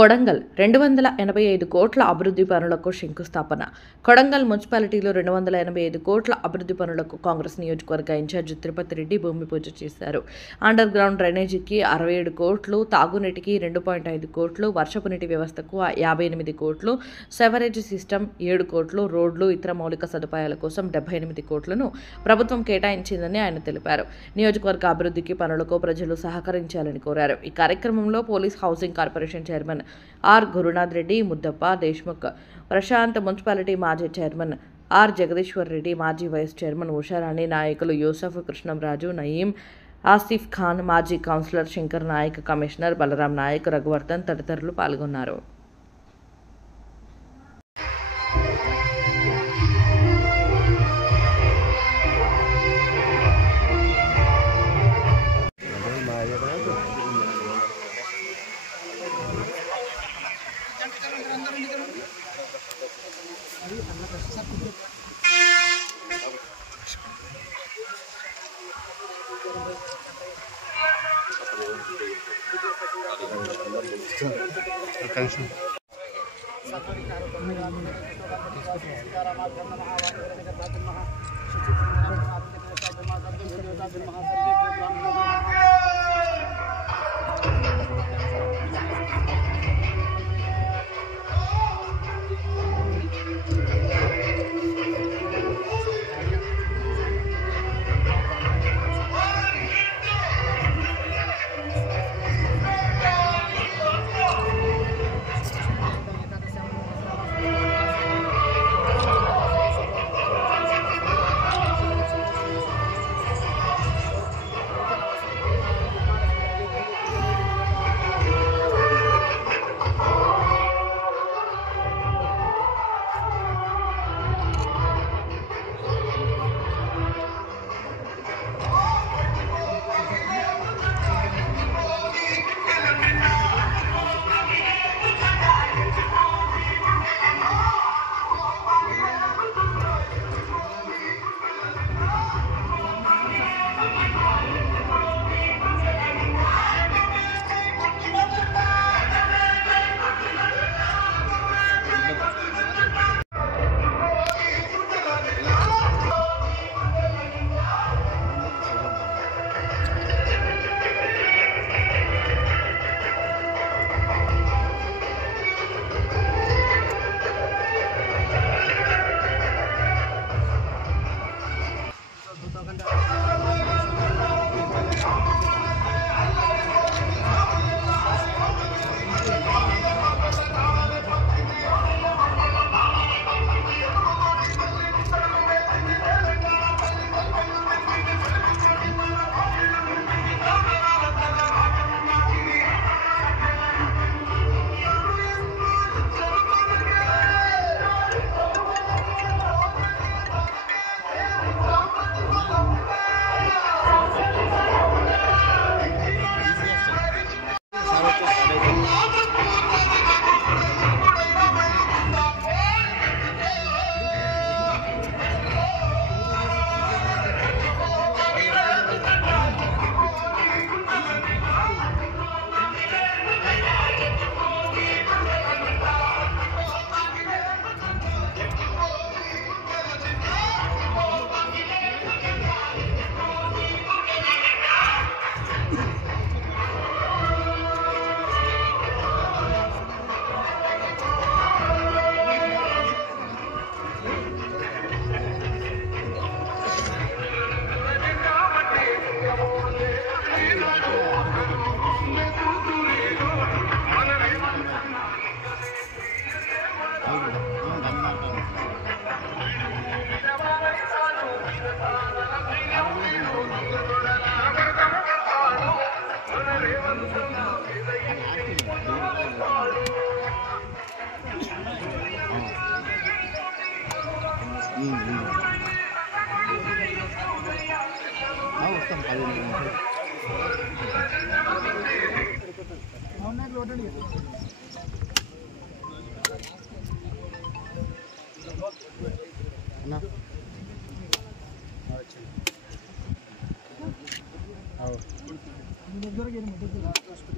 కొడంగల్ 285 కోట్ల అభివృద్ధి పనులకు శంకుస్థాపన. కొడంగల్ మున్సిపాలిటీలో 285 కోట్ల అభివృద్ధి పనులకు కాంగ్రెస్ నియోజకవర్గ ఇన్ఛార్జి తిరుపతి రెడ్డి భూమి పూజ చేశారు. అండర్ గ్రౌండ్ డ్రైనేజీకి 67 కోట్లు, తాగునీటికి 2.5 కోట్లు, వర్షపు నీటి వ్యవస్థకు 58 కోట్లు, సెవరేజ్ సిస్టమ్ 7 కోట్లు, రోడ్లు, ఇతర మౌలిక సదుపాయాల కోసం 78 కోట్లను ప్రభుత్వం కేటాయించిందని ఆయన తెలిపారు. నియోజకవర్గ అభివృద్ధికి పనులకు ప్రజలు సహకరించాలని కోరారు. ఈ కార్యక్రమంలో police housing corporation chairman R Gurunath Reddy, Muddappa, Deshmukh Prashanth, municipality మాజీ చైర్మన్ ఆర్ జగదీశ్వర్ రెడ్డి, మాజీ వైస్ చైర్మన్ ఉషారాణి, నాయకులు యూసఫ్, కృష్ణంరాజు, నయీం, ఆసిఫ్ ఖాన్, మాజీ కౌన్సిలర్ శంకర్ నాయక్, కమిషనర్ బలరాం నాయక్, రఘువర్ధన్ తదితరులు పాల్గొన్నారు.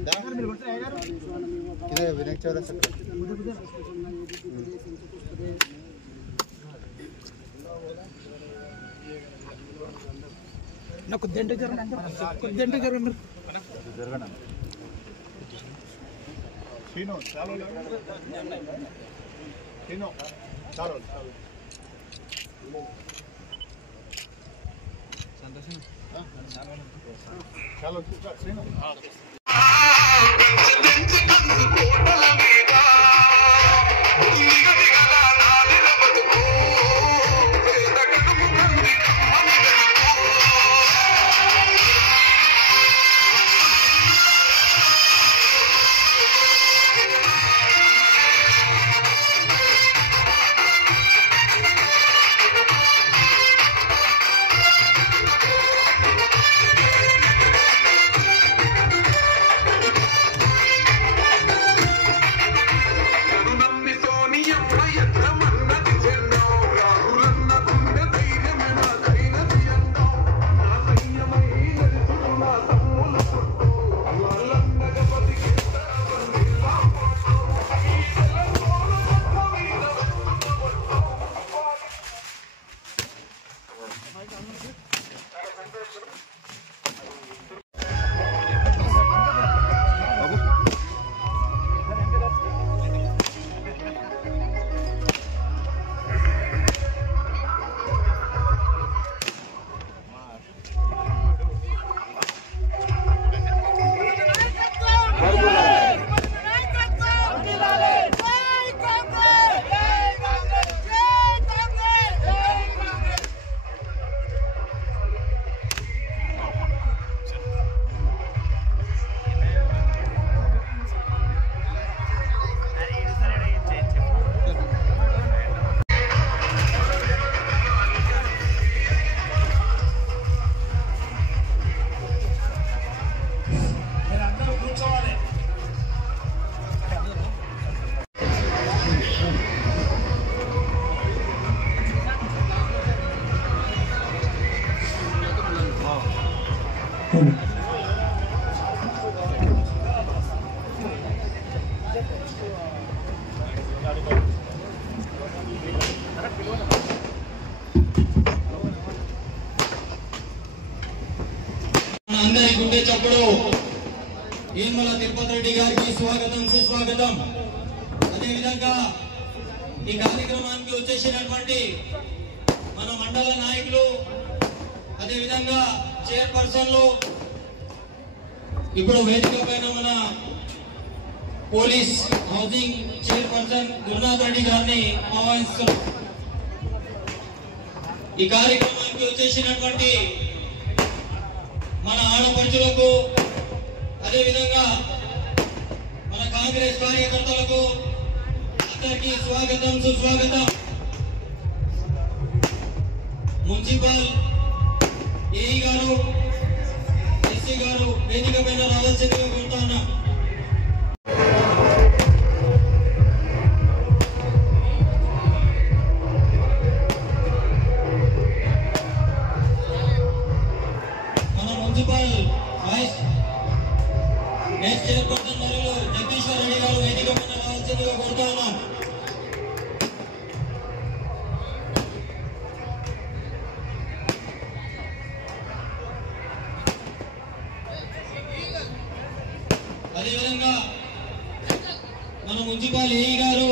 దగ్గర ఇదే వినాయక చౌరస్తా నాకు కొద్దింటే జరగండి శ్రీను చాలు శ్రీను చాలు సంతోషం చాలు శ్రీను అందరి గుండె చప్పుడు ఏమల తిరుపతి రెడ్డి గారికి స్వాగతం సుస్వాగతం. అదేవిధంగా ఈ కార్యక్రమానికి వచ్చేసినటువంటి మన మండల నాయకులు, అదేవిధంగా చైర్పర్సన్లు, ఇప్పుడు వేదిక పైన మన police housing chairperson Gurunath Reddy గారిని ఆహ్వానిస్తున్నాం. ఈ కార్యక్రమానికి వచ్చేసినటువంటి మన ఆడపడుచులకు, అదేవిధంగా మన కాంగ్రెస్ కార్యకర్తలకు అందరికీ స్వాగతం సుస్వాగతం. మున్సిపల్ ఏఈ గారు, ఎస్సీ గారు వేదిక పైన రావాల్సిందిగా కోరుతున్నా. మన మున్సిపల్ వైస్ చైర్పర్సన్ మరియు జగదీశ్వర్ రెడ్డి గారు వేదిక పైన రావాల్సిందిగా కోరుతా ఉన్నాం. అదేవిధంగా మన మున్సిపల్ ఏఈ గారు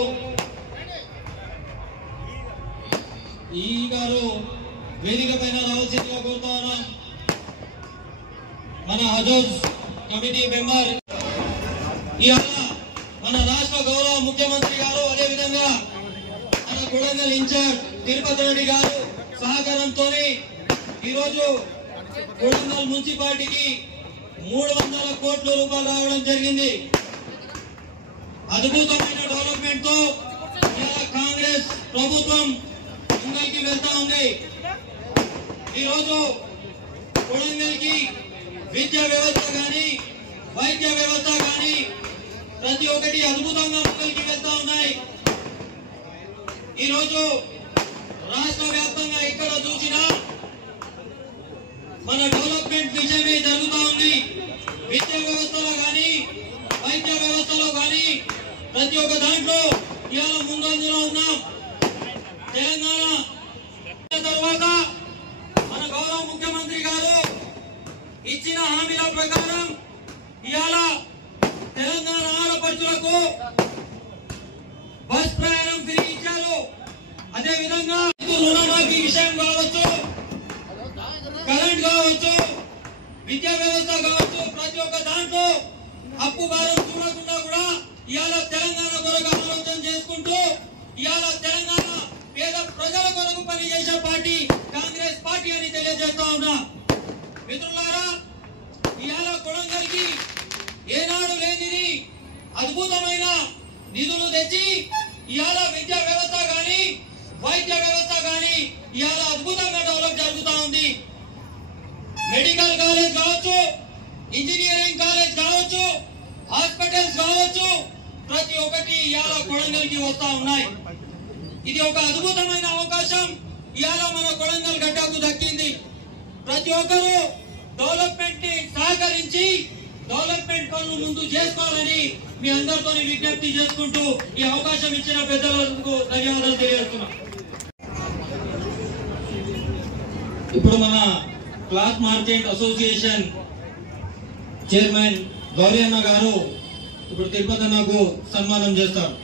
వేదిక పైన రావాల్సిందిగా కోరుతా ఉన్నాం. మన హజోజ్ కమిటీ మెంబర్, ఇవాళ మన రాష్ట్ర గౌరవ ముఖ్యమంత్రి గారు, అదేవిధంగా మన కొడంగల్ ఇన్ఛార్జ్ తిరుపతి రెడ్డి గారు సహకారంతో ఈరోజు కొడంగల్ మున్సిపాలిటీకి 300 కోట్ల రూపాయలు రావడం జరిగింది. అద్భుతమైన డెవలప్మెంట్ తో కాంగ్రెస్ ప్రభుత్వం ముందుకి వెళ్తా ఉంది. ఈరోజు కొడంగల్ కి విద్యా వ్యవస్థ కానీ, వైద్య వ్యవస్థ కానీ ప్రతి ఒక్కటి అద్భుతంగా ముందుకి వెళ్తా ఉన్నాయి. ఈరోజు రాష్ట్ర వ్యాప్తంగా ఎక్కడ చూసినా మన డెవలప్మెంట్ విషయమే జరుగుతూ ఉంది. విద్యా వ్యవస్థలో కానీ, వైద్య వ్యవస్థలో కానీ ప్రతి ఒక్క దాంట్లో ఇవాళ ముందంజలో ఉన్నాం. తెలంగాణ తర్వాత మన గౌరవ ముఖ్యమంత్రి గారు ఇచ్చిన హామీల ప్రకారం ఇవాళ తెలంగాణ ఆడపడుచులకు బస్ ప్రయాణం ఫ్రీ ఇచ్చారు. అదే విధంగా రుణమాఫీ విషయం కావచ్చు, కరెంట్ కావచ్చు, విద్యా వ్యవస్థ కావచ్చు, ప్రతి ఒక్క దాంట్లో అప్పు భారం చూడకుండా కూడా ఇవాళ తెలంగాణ కొరకు ఆలోచన చేసుకుంటూ ఇవాళ తెలంగాణ పేద ప్రజల కొరకు పనిచేసే పార్టీ కాంగ్రెస్ పార్టీ అని తెలియజేస్తా ఉన్నా. మిత్రులారా, ఇవాళ కొడంగల్కి ఏనాడు లేనిది అద్భుతమైన నిధులు తెచ్చి ఇవాళ విద్యా వ్యవస్థ గాని వైద్య వ్యవస్థ గాని ఇవాళ అద్భుతంగా డెవలప్ జరుగుతా ఉంది. మెడికల్ కాలేజ్ కావచ్చు, ఇంజనీరింగ్ కాలేజ్ కావచ్చు, హాస్పిటల్స్ కావచ్చు, ప్రతి ఒక్కటి ఇవాళ కొడంగల్కి వస్తా ఉన్నాయి. ఇది ఒక అద్భుతమైన అవకాశం ఇవాళ మన కొడంగల్ గడ్డకు దక్కింది. ప్రతి ఒక్కరూ డెవలప్మెంట్ ని సహకరించి డెవలప్మెంట్ పనులు ముందు చేసుకోవాలని మీ అందరితో విజ్ఞప్తి చేసుకుంటూ ఈ అవకాశం ఇచ్చిన పెద్దలకు ధన్యవాదాలు తెలియజేస్తున్నా. ఇప్పుడు మన cloth market association chairman Gauri అన్న గారు ఇప్పుడు తిరుపతి అన్నకు సన్మానం చేస్తారు.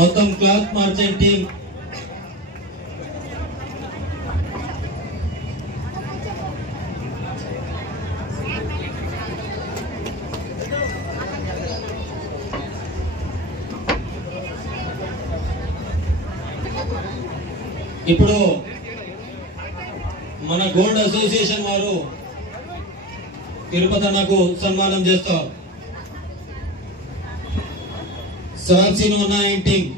మొత్తం క్లాత్ మార్కెట్ టీం ఇప్పుడు మన గోల్డ్ అసోసియేషన్ వారు తిరుపతి అన్నకు సన్మానం చేస్తారు. సరాబ్సీను అన్న ఇంటింగ్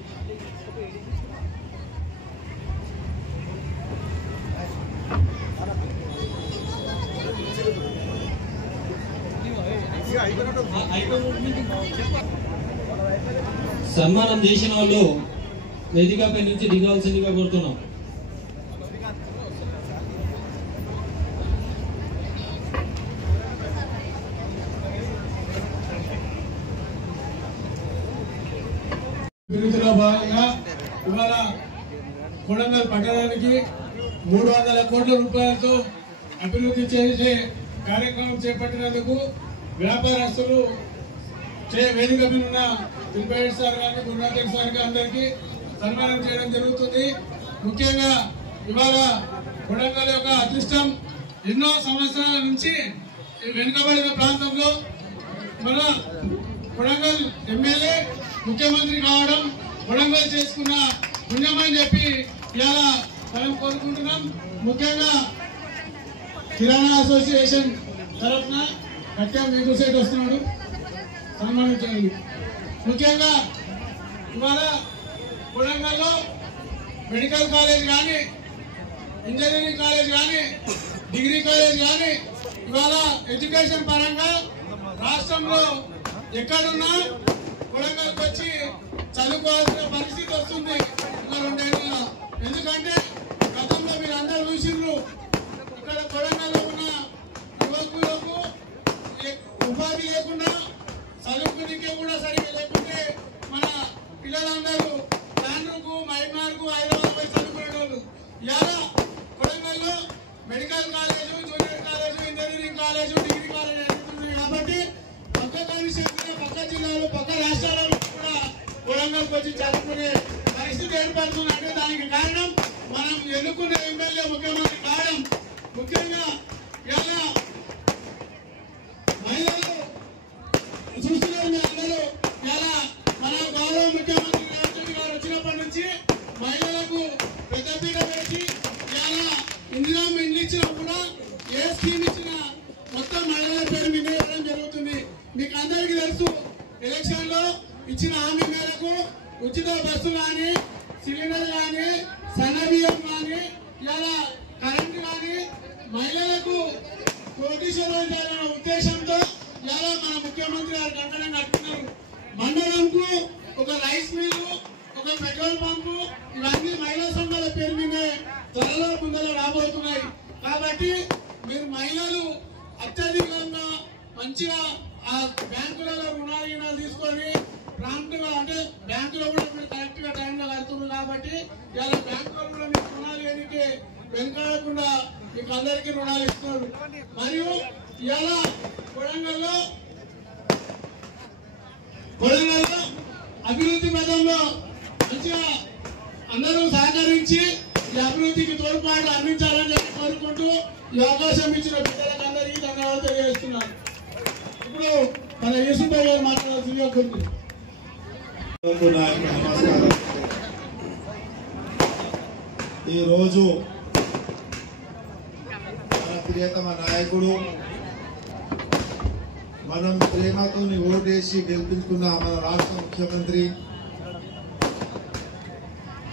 సన్మానం చేసిన వాళ్ళు వేదికపై నుంచి దిగాల్సిందిగా కోరుతున్నాం. అభివృద్ధిలో భాగంగా ఇవాళ కొడంగల్ పట్టణానికి 300 కోట్ల రూపాయలతో అభివృద్ధి చేసే కార్యక్రమం చేపట్టినందుకు వ్యాపారస్తులు వేదిక మీద ఉన్న తిరుపతి సార్ గారికి, గురునాథ్ సార్ గారికి అందరికీ సన్మానం చేయడం జరుగుతుంది. ముఖ్యంగా ఇవాళ కొడంగల్ యొక్క అదృష్టం ఎన్నో సంవత్సరాల నుంచి వెనుకబడిన ప్రాంతంలో మన కొడంగల్ ఎమ్మెల్యే ముఖ్యమంత్రి కావడం కొడంగల్ చేసుకున్న పుణ్యమని చెప్పి ఇవాళ మనం కోరుకుంటున్నాం. ముఖ్యంగా కిరాణా అసోసియేషన్ తరఫున కట్టాం మీకు సైట్ వస్తున్నాడు సన్మానించండి. ముఖ్యంగా ఇవాళ కొడంగల్లో మెడికల్ కాలేజ్ కానీ, ఇంజనీరింగ్ కాలేజ్ కానీ, డిగ్రీ కాలేజ్ కానీ ఇవాళ ఎడ్యుకేషన్ పరంగా రాష్ట్రంలో ఎక్కడున్నా కొడంగల్కి వచ్చి చదువుకోవాల్సిన పరిస్థితి వస్తుంది ఇంకా 2 ఏళ్ళలో. ఎందుకంటే గతంలో మీరు అందరూ చూసిండ్రు, ఇక్కడ కొడంగల్లో ఉన్న యువకులకు ఉపాధి లేకుండా చదువుకునికే కూడా సరిగ్గా లేకుంటే మన పిల్లలందరూ బెంగళూరుకు, మైమార్కు, హైదరాబాద్ పోయి చదువుకునేవాళ్ళు. ఇవాళ కొడంగల్లో medical college, junior college, engineering college, degree college జరుగుతుంది. కాబట్టి పక్క కాన్స్టిట్యూన్సీ, పక్క జిల్లాలు, పక్క రాష్ట్రాలలో కూడా కొడంగల్కి వచ్చి చదువుకునే పరిస్థితి ఏర్పడుతుంది. అంటే దానికి కారణం మనం ఎన్నుకున్న ఎమ్మెల్యే ముఖ్యమంత్రి కావడం. ముఖ్యంగా ఇవాళ మహిళలు చూస్తున్నారు మీ అందరూ. ఇవాళ మన గౌరవ ముఖ్యమంత్రి గారు వచ్చినప్పటి నుంచి మహిళలకు పెద్దపీట వేసి ఇవాళ ఇందిరామ్మ ఇండ్లు ఇచ్చినా కూడా ఏ స్కీమ్ ఇచ్చినా మొత్తం మహిళల పేరు మీద ఇవ్వడం జరుగుతుంది. మీకు అందరికీ తెలుసు, ఎలక్షన్ లో ఇచ్చిన హామీ మేరకు ఉచిత బస్సు కానీ, సిలిండర్ కానీ, సన్నబియ్యం కానీ, ఇలా కరెంటు కానీ మహిళలకు కోటీశ్వరం చేయాలన్న ఉద్దేశంతో ఇలా మన ముఖ్యమంత్రి గారు కంకణం కట్టుకున్నారు. మండలంకు ఒక రైస్ మిల్లు, ఒక పెట్రోల్ పంపు, ఇవన్నీ మహిళా సంఘాల పేరు మీదే త్వరలో ముందర రాబోతున్నాయి. కాబట్టి మీరు మహిళలు అత్యధికంగా మంచిగా ఆ బ్యాంకులలో రుణాలు తీసుకొని ప్రాంతంగా, అంటే బ్యాంకులో కూడా మీరు కరెక్ట్ గా టైంలో కడుతున్నారు. కాబట్టి ఇలా బ్యాంకులో కూడా మీకు రుణాలు ఏనికి వెనకాడకుండా మీకు అందరికీ రుణాలు ఇస్తున్నారు. మరియు ఇలా కొడంగల్లో అభివృద్ధి పదంలో మంచిగా అందరూ సహకరించి ఈ అభివృద్ధికి తోడ్పాటు అందించాలని కోరుకుంటూ ఈ అవకాశం ఇచ్చిన బిడ్డలకు అందరికీ ధన్యవాదాలు తెలియజేస్తున్నాను. ఇప్పుడు మన యూసుఫ్ గారు మాట్లాడాల్సిందిగా కోరుకుంటున్నాను. నమస్కారం. ఈరోజు మన ప్రియతమ నాయకుడు, మనం ప్రేమతో ఓటేసి గెలిపించుకున్న మన రాష్ట్ర ముఖ్యమంత్రి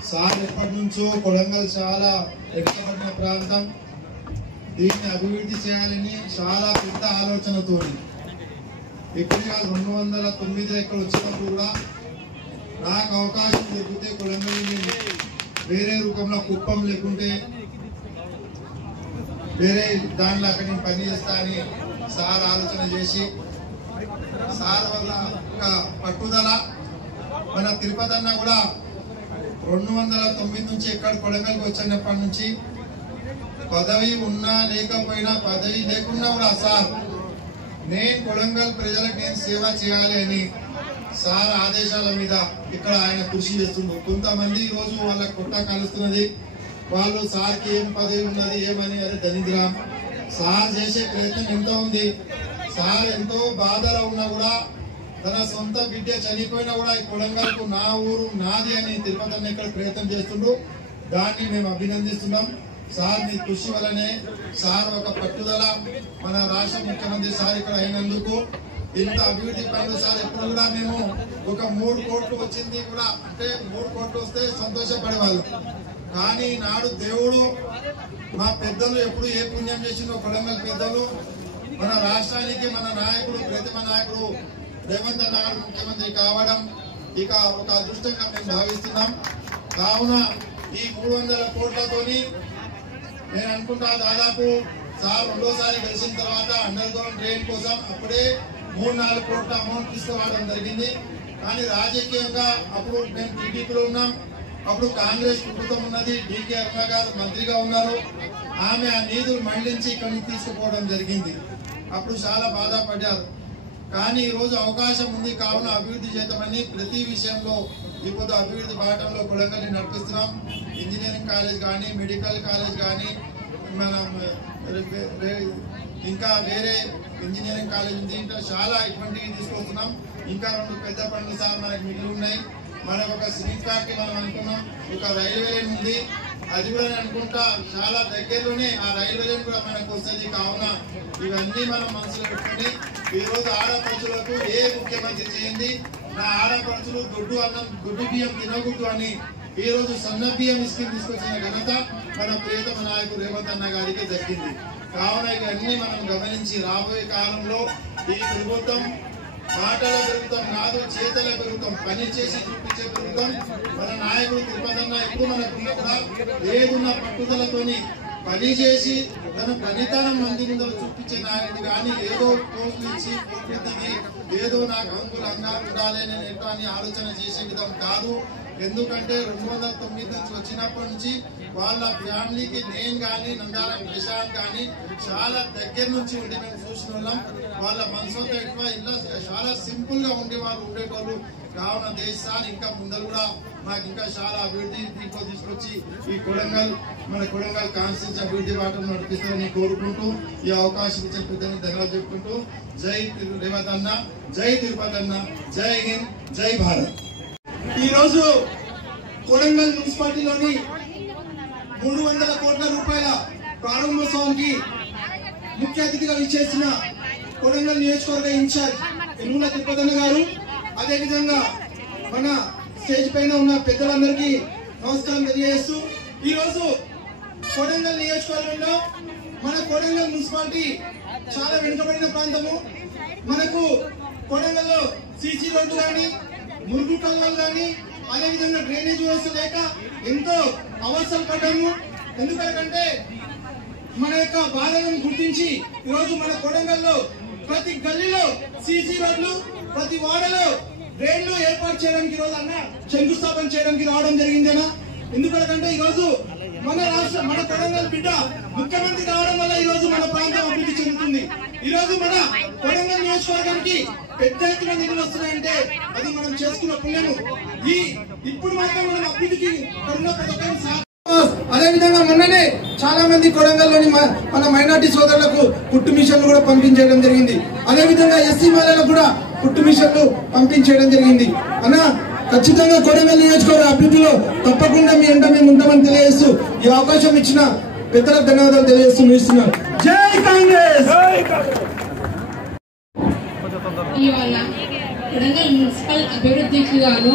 సార్ ఎప్పటి నుంచో కొడంగల్ చాలా వెనుకబడిన ప్రాంతం, దీన్ని అభివృద్ధి చేయాలని చాలా పెద్ద ఆలోచనతో ఇప్పుడు 209 ఎక్కడ వచ్చినప్పుడు కూడా నాకు అవకాశం దొరికితే కొడంగల్ని వేరే రూపంలో కుప్పం లేకుంటే వేరే దాంట్లో అక్కడ నేను పని చేస్తా అని సార్ ఆలోచన చేసి, సార్ వల్ల ఒక పట్టుదల, మన తిరుపతి అన్న కూడా 209 నుంచి ఎక్కడ కొడంగల్కి వచ్చినప్పటి నుంచి పదవి ఉన్నా లేకపోయినా, పదవి లేకున్నా కూడా సార్ నేను కొడంగల్ ప్రజలకు నేను సేవ చేయాలి అని సార్ ఆదేశాల మీద ఇక్కడ ఆయన కృషి చేస్తున్నారు. కొంతమంది ఈ రోజు వాళ్ళకి కొట్ట కలుస్తున్నది, వాళ్ళు సార్కి ఏం పదవి ఉన్నది ఏమని, అదే దరిద్రం. సార్ చేసే ప్రయత్నం ఎంత ఉంది. సార్ ఎంతో బాధలో ఉన్నా కూడా తన సొంత బిడ్డ చనిపోయినా కూడా ఈ కొడంగల్కు నా ఊరు నాది అని తిరుపతి అన్న ఇక్కడ ప్రయత్నం చేస్తుండ్రు. దాన్ని మేము అభినందిస్తున్నాం. సార్ మీ కృషి వల్లనే సార్ ఒక పట్టుదల, మన రాష్ట్ర ముఖ్యమంత్రి సార్ ఇక్కడ అయినందుకు ఇంత అభివృద్ధి పనులు సార్ ఎప్పుడు కూడా మేము ఒక 3 కోట్లు వచ్చింది కూడా, అంటే 3 కోట్లు వస్తే సంతోషపడేవాళ్ళం. కానీ నాడు దేవుడు, మా పెద్దలు ఎప్పుడు ఏ పుణ్యం చేసిందో కొడంగల్ పెద్దలు, మన రాష్ట్రానికి మన నాయకుడు, ప్రతిమ నాయకుడు రేవంత్ అన్న గారు ముఖ్యమంత్రి కావడం ఇక ఒక అదృష్టంగా మేము భావిస్తున్నాం. కావున ఈ 300 కోట్లతోని నేను అనుకుంటా దాదాపు సార్ రెండోసారి గెలిచిన తర్వాత అండర్ గ్రౌండ్ ట్రైన్ కోసం అప్పుడే 3-4 కోట్ల అమౌంట్ తీసుకోవడం జరిగింది. కానీ రాజకీయంగా అప్పుడు మేము టీడీపీలో ఉన్నాం, అప్పుడు కాంగ్రెస్ ప్రభుత్వం ఉన్నది, డీకే అరుణ గారు మంత్రిగా ఉన్నారు. ఆమె ఆ నిధులు మళ్లించి ఇక్కడి నుంచి తీసుకుపోవడం జరిగింది. అప్పుడు చాలా బాధపడ్డారు. కానీ ఈ రోజు అవకాశం ఉంది కావున అభివృద్ధి చేద్దామని ప్రతి విషయంలో ఇప్పుడు అభివృద్ధి బాటంలో కొడంగల్ని నడిపిస్తున్నాం. ఇంజనీరింగ్ కాలేజ్ కానీ, మెడికల్ కాలేజ్ కానీ, మనం ఇంకా వేరే ఇంజనీరింగ్ కాలేజ్ దీంట్లో చాలా ఇటువంటివి తీసుకొస్తున్నాం. ఇంకా 2 పెద్ద పనులు సార్ మనకు మిగిలి ఉన్నాయి. మనకు ఒక స్ట్రీట్ ఫ్యాక్టరీ మనం అనుకున్నాం, ఒక రైల్వే లైన్ ఉంది, అది కూడా అనుకుంటా చాలా దగ్గరలోనే ఆ రైల్వే లైన్ కూడా మనకు వస్తుంది. కావున ఇవన్నీ మనం మనసులో పెట్టుకుని ఈ రోజు ఆడపడుచులకు ఏ ముఖ్యమంత్రి చేయండి, నా ఆడపడుచులు దొడ్డు బియ్యం తినకూడదు అని ఈ రోజు సన్న బియ్యం స్కీమ్ తీసుకొచ్చిన ఘనత మన ప్రియతమ నాయకుడు రేవంత్ అన్న గారికి దక్కింది. కావున ఇవన్నీ మనం గమనించి రాబోయే కాలంలో ఈ ప్రభుత్వం మాటల పెరుగుతాం కాదు, చేతల పెరుగుతాం, పని చేసి చూపించే పెరుగుతాం. మన నాయకుడు తిరుపతి అన్న ఎప్పుడు మనకున్న కూడా ఏదున్న పట్టుదలతోని పని చేసి తన పనితనం మంది ముందర చూపించే నాయకుడు కానీ ఏదో పోస్టులు ఇచ్చి పోటీ ఏదో నాకు అంగులంగా ఉండాలి నేను ఎట్లా అని ఆలోచన చేసే విధం కాదు. ఎందుకంటే 209 నుంచి వచ్చినప్పటి నుంచి వాళ్ళ ఫ్యామిలీకి నేను కానీ నందాల ప్రశాంత్ కానీ చాలా దగ్గర నుంచి ఉండి మేము చూసిన వాళ్ళం. వాళ్ళ మనసుతో ఎక్కువ ఇలా చాలా సింపుల్ గా ఉండేవాళ్ళు. కావున దేశాన్ని ఇంకా ముందర కూడా మాకు ఇంకా చాలా అభివృద్ధి దీంట్లో తీసుకొచ్చి ఈ మన కొడంగల్ కాన్స్టిట్యూన్సీ అభివృద్ధి బాటను నడిపిస్తారని కోరుకుంటూ ఈ అవకాశం ఇచ్చిన పెద్దలు ధన్యవాదాలు చెప్పుకుంటూ జై రేవంత్ అన్న, జై తిరుపతి అన్న, జై హింద్, జై భారత్. ఈ రోజు కొడంగల్ మున్సిపాలిటీలోని 300 కోట్ల రూపాయల ప్రారంభోత్సవానికి ముఖ్య అతిథిగా విచ్చేసిన కొడంగల్ నియోజకవర్గ ఇన్ఛార్జ్ ఎనుగుల తిరుపతన్న గారు, అదేవిధంగా మన స్టేజ్ పైన ఉన్న పెద్దలందరికీ నమస్కారం తెలియజేస్తూ, ఈ రోజు కొడంగల్ నియోజకవర్గంలో మన కొడంగల్ మున్సిపాలిటీ చాలా వెనుకబడిన ప్రాంతము. మనకు కొడంగల్లో సీసీ రోడ్డు కానీ మురుగు కల్వలు కానీ అదేవిధంగా డ్రైనేజ్ వ్యవస్థ లేక ఎంతో అవస్థలు పడ్డాము. ఎందుకంటే మన యొక్క బాధలను గుర్తించి ఈరోజు మన కొడంగల్లో ప్రతి గల్లీలో సీసీ రోడ్లు, ప్రతి వాడలో డ్రైన్లు ఏర్పాటు చేయడానికి ఈరోజు అన్న శంకుస్థాపన చేయడానికి రావడం జరిగిందేనా. ఎందుకంటే ఈరోజు మన రాష్ట్ర మన కొడంగల్ బిడ్డ ముఖ్యమంత్రి కావడం వల్ల ఈరోజు మన ప్రాంతం అభివృద్ధి చెందుతుంది. ఈరోజు మన కొడంగల్ నియోజకవర్గానికి పెద్ద ఎత్తున నిధులు వస్తున్నాయంటే అది మనం చేసుకున్న పుణ్యము. ఇప్పుడు మాత్రం మనం అభివృద్ధికి కరుణ పథకం. అదేవిధంగా మొన్ననే చాలా మంది కొడంగల్లోని మన మైనార్టీ సోదరులకు కుట్టు మిషన్లు కూడా పంపించడం జరిగింది. అదేవిధంగా ఎస్సీ మహిళలకు కూడా కుట్టు మిషన్లు పంపించడం జరిగింది. అన్న ఖచ్చితంగా కొడంగల్ నియోజకవర్గ అభివృద్ధిలో తప్పకుండా మీ వెంట మేము ఉంటామని తెలియజేస్తూ ఈ అవకాశం ఇచ్చిన పెద్దలకు ధన్యవాదాలు తెలియజేస్తూ ముగిస్తున్నాను. జై కాంగ్రెస్. ఇవాళ కొడంగల్ మున్సిపల్ అభివృద్ధికి గాను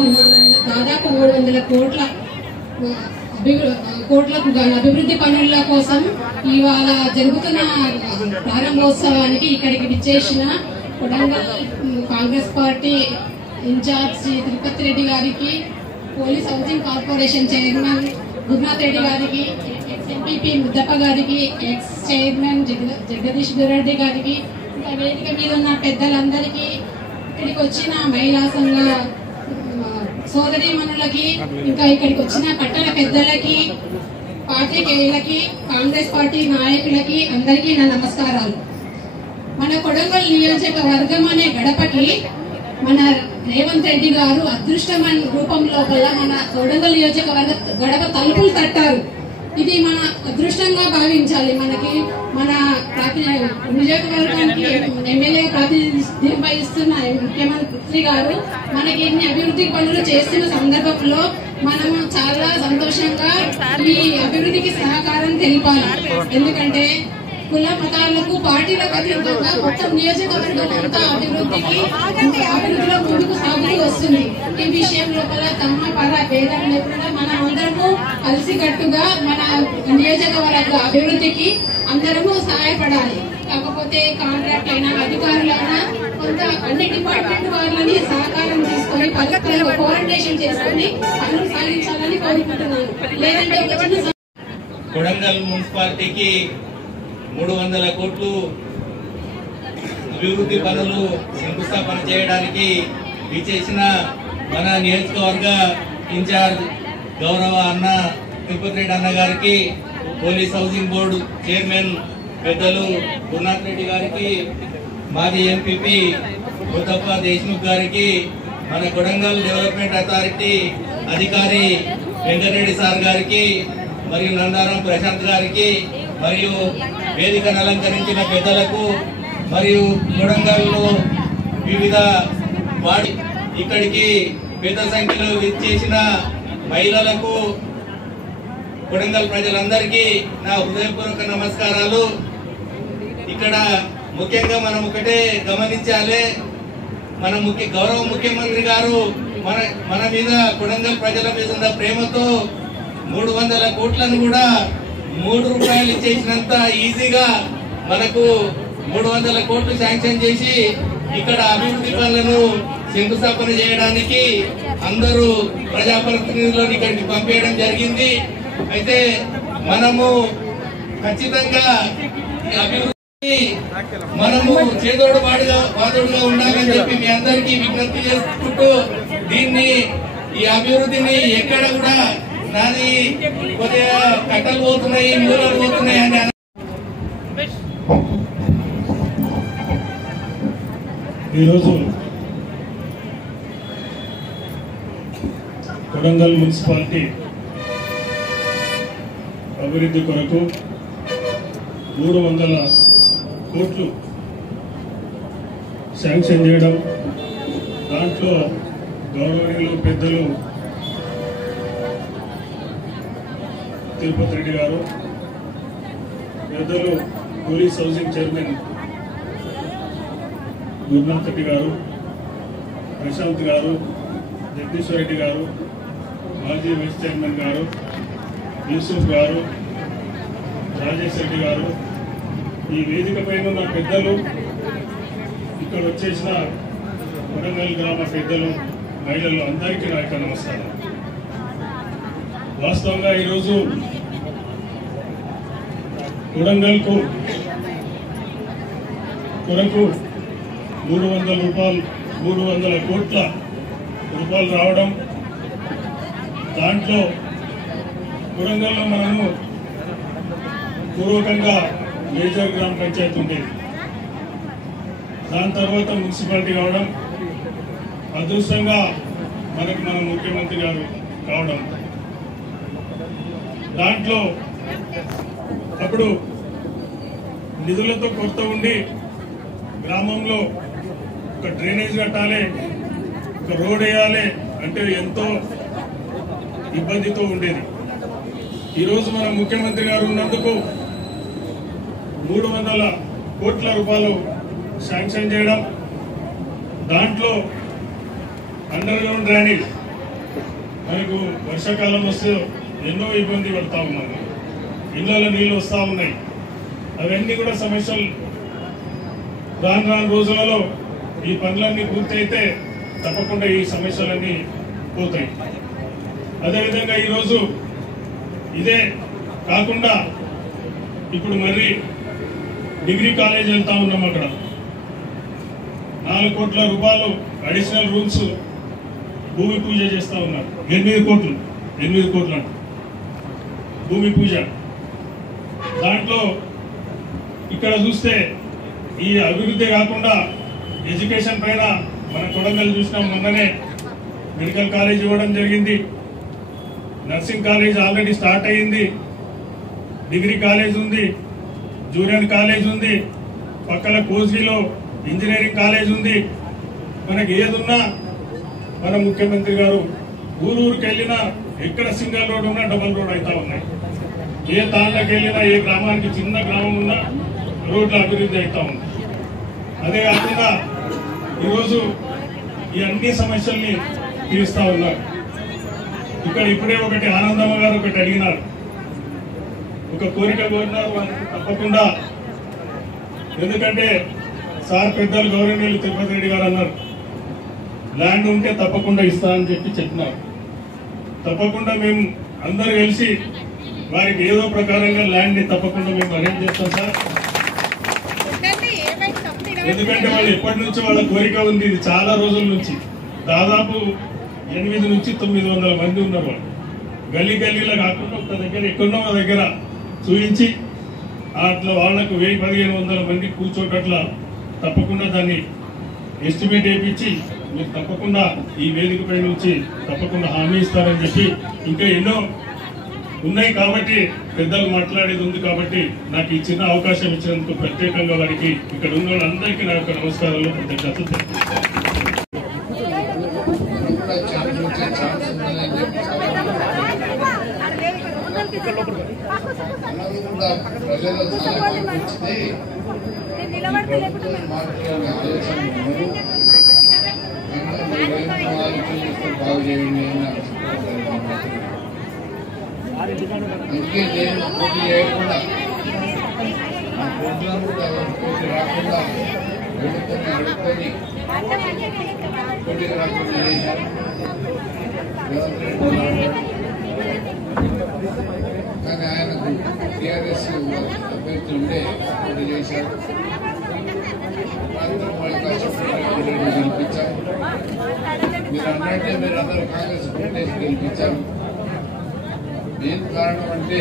దాదాపు 300 కోట్లకు గాను అభివృద్ధి పనుల కోసం ఇవాళ జరుగుతున్న ప్రారంభోత్సవానికి ఇక్కడికి విచ్చేసిన కొడంగల్ కాంగ్రెస్ పార్టీ ఇన్ఛార్జ్ శ్రీ తిరుపతి రెడ్డి గారికి, police housing corporation chairman Gurunath Reddy గారికి, ఎక్స్ ఎంపీపీ ముద్దప్ప గారికి, ఎక్స్ చైర్మన్ జగదీష్ రెడ్డి గారికి, ఇంకా వేదిక మీద ఉన్న పెద్దలందరికీ, ఇక్కడికి వచ్చిన మహిళా సంఘ సోదరీమణులకి, ఇంకా ఇక్కడికి వచ్చిన పట్టణ పెద్దలకి, పార్టీకేయులకి, కాంగ్రెస్ పార్టీ నాయకులకి అందరికీ నా నమస్కారాలు. మన కొడంగల్ నియోజకవర్గం అనే గడపకి మన రేవంత్ రెడ్డి గారు అదృష్టమైన రూపంలో మన కొడంగల్ నియోజకవర్గ గడప తలుపులు తట్టారు. ఇది మన అదృష్టంగా భావించాలి. మనకి మన నియోజకవర్గానికి ఎమ్మెల్యే ప్రాతినిధ్యం వహిస్తున్న ముఖ్యమంత్రి గారు మనకి ఎన్ని అభివృద్ధి పనులు చేస్తున్న సందర్భంలో మనం చాలా సంతోషంగా ఈ అభివృద్ధికి సహకారం తెలిపాలి. ఎందుకంటే కుల మతాలకు పార్టీలకు అతీతంగా మొత్తం నియోజకవర్గం అంతా అభివృద్ధిలో ముందుకు సాగుతూ వస్తుంది. ఈ విషయం లోపల తమ పర భేదం లేకుండా మన అందరము కలిసికట్టుగా మన నియోజకవర్గ అభివృద్ధికి అందరము సహాయపడాలి. కాకపోతే కాంట్రాక్ట్ అయినా అధికారులైనా కొంత అన్ని డిపార్ట్మెంట్ వాళ్ళని సహకారం తీసుకొని పరస్పరంగా కోఆర్డినేషన్ చేసుకుని పనులు సాగించాలని కోరుకుంటున్నాను. లేదంటే కొడంగల్ మున్సిపాలిటీకి 300 కోట్లు అభివృద్ధి పనులు శంకుస్థాపన చేయడానికి విచ్చేసిన మన నియోజకవర్గ ఇన్ఛార్జ్ గౌరవ అన్న తిరుపతి రెడ్డి అన్న గారికి, పోలీస్ హౌసింగ్ బోర్డు చైర్మన్ పెద్దలు గురునాథ్ రెడ్డి గారికి, మాజీ ఎంపీపీ ముద్దప్ప దేశ్ముఖ్ గారికి, మన కొడంగల్ డెవలప్మెంట్ అథారిటీ అధికారి వెంకటరెడ్డి సార్ గారికి, మరియు నందారం ప్రశాంత్ గారికి, మరియు వేదికను అలంకరించిన పెద్దలకు, మరియు కొడంగల్లో వివిధ వాడి ఇక్కడికి పెద్ద సంఖ్యలో విచ్చేసిన మహిళలకు, కొడంగల్ ప్రజలందరికీ నా హృదయపూర్వక నమస్కారాలు. ఇక్కడ ముఖ్యంగా మనం ఒకటే గమనించాలి, మన గౌరవ ముఖ్యమంత్రి గారు మన మీద కొడంగల్ ప్రజల మీద ఉన్న ప్రేమతో 300 కోట్లను కూడా 3 రూపాయలు ఇచ్చేసినంత ఈజీగా మనకు 300 కోట్లు శాంక్షన్ చేసి ఇక్కడ అభివృద్ధి పనులను శంకుస్థాపన చేయడానికి అందరూ ప్రజాప్రతినిధులను ఇక్కడికి పంపేయడం జరిగింది. అయితే మనము ఖచ్చితంగా అభివృద్ధి మనము చేదోడు బాధోడుగా ఉండాలని చెప్పి మీ అందరికీ విజ్ఞప్తి చేసుకుంటూ ఈ అభివృద్ధిని ఎక్కడ కూడా నాది కొద్దిగా కట్టలు పోతున్నాయి, మూలలు పోతున్నాయి అని ఈరోజు కొడంగల్ మున్సిపాలిటీ అభివృద్ధి కొరకు 300 కోట్లు శాంక్షన్ చేయడం, దాంట్లో గౌరవనీయులు పెద్దలు తిరుపతి రెడ్డి గారు, పెద్దలు police housing chairman Gurunath Reddy గారు, ప్రశాంత్ గారు, జగదీశ్వర్ రెడ్డి గారు, మాజీ వైస్ చైర్మన్ గారు, యూసుఫ్ గారు, రాజేష్ రెడ్డి గారు, ఈ వేదిక పైన ఉన్న పెద్దలు, ఇక్కడ వచ్చేసిన కొడంగల్ గ్రామ పెద్దలు, మహిళలు అందరికీ నా యొక్క నమస్కారం. వాస్తవంగా ఈరోజు కొడంగల్ కొరకు 300 కోట్ల రూపాయలు రావడం, దాంట్లో కొడంగల్లో మనము పూర్వకంగా మేజర్ గ్రామ పంచాయతీ ఉండేది, దాని తర్వాత మున్సిపాలిటీ కావడం, అదృష్టంగా మన ముఖ్యమంత్రి గారు కావడం. దాంట్లో అప్పుడు నిధులతో కొరత ఉండి గ్రామంలో ఒక డ్రైనేజ్ కట్టాలి, ఒక రోడ్ వేయాలి అంటే ఎంతో ఇబ్బందితో ఉండేది. ఈరోజు మన ముఖ్యమంత్రి గారు ఉన్నందుకు 300 కోట్ల రూపాయలు శాంక్షన్ చేయడం, దాంట్లో అండర్ గ్రౌండ్ డ్రైనేజ్ మనకు వర్షాకాలం వస్తే ఎన్నో ఇబ్బంది పడతా ఉన్నాము, ఇళ్లలో నీళ్లు వస్తూ ఉన్నాయి. అవన్నీ కూడా సమస్యలు రాను రోజులలో ఈ పనులన్నీ పూర్తయితే తప్పకుండా ఈ సమస్యలన్నీ పోతాయి. అదేవిధంగా ఈరోజు ఇదే కాకుండా ఇప్పుడు మరి డిగ్రీ కాలేజ్ వెళ్తా ఉన్నాం. అక్కడ 4 కోట్ల రూపాయలు అడిషనల్ రూమ్స్ భూమి పూజ చేస్తా ఉన్నారు. 8 కోట్లు భూమి పూజ. దాంట్లో ఇక్కడ చూస్తే ఈ అభివృద్ధి కాకుండా ఎడ్యుకేషన్ పైన మన కొడంగల్ చూసినాం. మొన్ననే మెడికల్ కాలేజ్ ఇవ్వడం జరిగింది, నర్సింగ్ కాలేజ్ ఆల్రెడీ స్టార్ట్ అయ్యింది, డిగ్రీ కాలేజ్ ఉంది, జూనియర్ కాలేజ్ ఉంది, పక్కన కోస్గిలో ఇంజనీరింగ్ కాలేజ్ ఉంది. మనకి ఏదున్నా మన ముఖ్యమంత్రి గారు ఊరికి వెళ్ళినా ఎక్కడ సింగిల్ రోడ్ ఉన్నా డబుల్ రోడ్ అవుతా ఉన్నాయి. ఏ తాండకి వెళ్ళినా, ఏ గ్రామానికి చిన్న గ్రామం ఉన్నా రోడ్ల అభివృద్ధి అవుతా ఉంది. అదే కాకుండా ఈరోజు ఈ అన్ని సమస్యల్ని తీరుస్తా ఉన్నారు. ఇక్కడ ఇప్పుడే ఒకటి ఆనందమ్మ గారు ఒకటి అడిగినారు, ఒక కోరిక కోరినారు. తప్పకుండా, ఎందుకంటే సార్ పెద్దలు గౌరవనీయులు తిరుపతి రెడ్డి గారు అన్నారు, ల్యాండ్ ఉంటే తప్పకుండా ఇస్తా అని చెప్పినారు. తప్పకుండా మేము అందరూ కలిసి వారికి ఏదో ప్రకారంగా ల్యాండ్ ని తప్పకుండా మేము అరేంజ్ చేస్తాం సార్. ఎందుకంటే వాళ్ళు ఎప్పటి నుంచో వాళ్ళ కోరిక ఉంది, ఇది చాలా రోజుల నుంచి. దాదాపు 800 నుంచి 900 మంది ఉన్నారు. వాళ్ళు గల్లీలో కాకుండా ఒక దగ్గర ఎక్కడో ఒక దగ్గర చూపించి అట్లా వాళ్లకు 1000-1500 మంది కూర్చోటట్లా తప్పకుండా దాన్ని ఎస్టిమేట్ వేయించి మీరు తప్పకుండా ఈ వేదిక పై నుంచి తప్పకుండా హామీ ఇస్తారని చెప్పి, ఇంకా ఎన్నో ఉన్నాయి కాబట్టి పెద్దలు మాట్లాడేది ఉంది కాబట్టి నాకు ఈ చిన్న అవకాశం ఇచ్చినందుకు ప్రత్యేకంగా వారికి, ఇక్కడ ఉన్న వాళ్ళందరికీ నా యొక్క నమస్కారాలు, కృతజ్ఞతలు. అందుకే నేను పోటీ చేయకుండా ఆ ప్రోగ్రాం పోటీ రాకుండా అడుక్కొని పోటీ రాకుండా చేశారు. కానీ ఆయనకు టీఆర్ఎస్ అభ్యర్థి ఉండే పోటీ చేశారు. అందరూ వాళ్ళు కష్టపడి గెలిపించారు. మీరు అన్నట్టే మీరందరూ కాంగ్రెస్ ఓటేసి గెలిపించారు. ఏం కారణం అంటే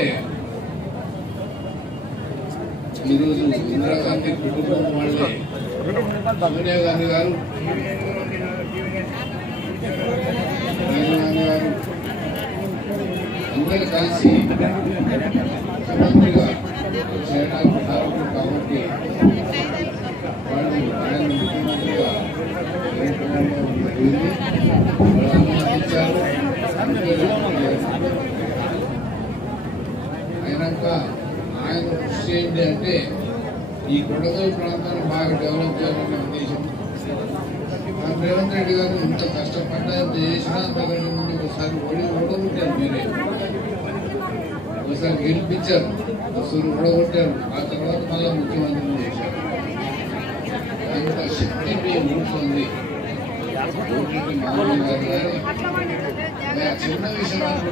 ఈరోజు ఇందిరాగాంధీ కుటుంబం వాళ్ళే, సోనియా గాంధీ గారు, రాజీవ్ గాంధీ గారు అందరూ కలిసి ముఖ్యమంత్రిగా చేయడానికి కారణం కాబట్టి వాళ్ళు ఆయన ముఖ్యమంత్రిగా అందించారు. అయినాక ఆయన కృషి ఏంటి అంటే ఈ కొడంగల్ ప్రాంతాన్ని బాగా డెవలప్ చేయాలనే ఉద్దేశం. రేవంత్ రెడ్డి గారు ఇంత కష్టపడ్డా చేసినా దగ్గర నుండి ఒకసారి ఓడగొట్టారు. మీరే ఒకసారి గెలిపించారు, ఒకసారి ఓడగొట్టారు. ఆ తర్వాత మళ్ళీ ముఖ్యమంత్రిని చేశారు. అంత శక్తి మీ ఊరికి ఉంది. చిన్న విషయం అని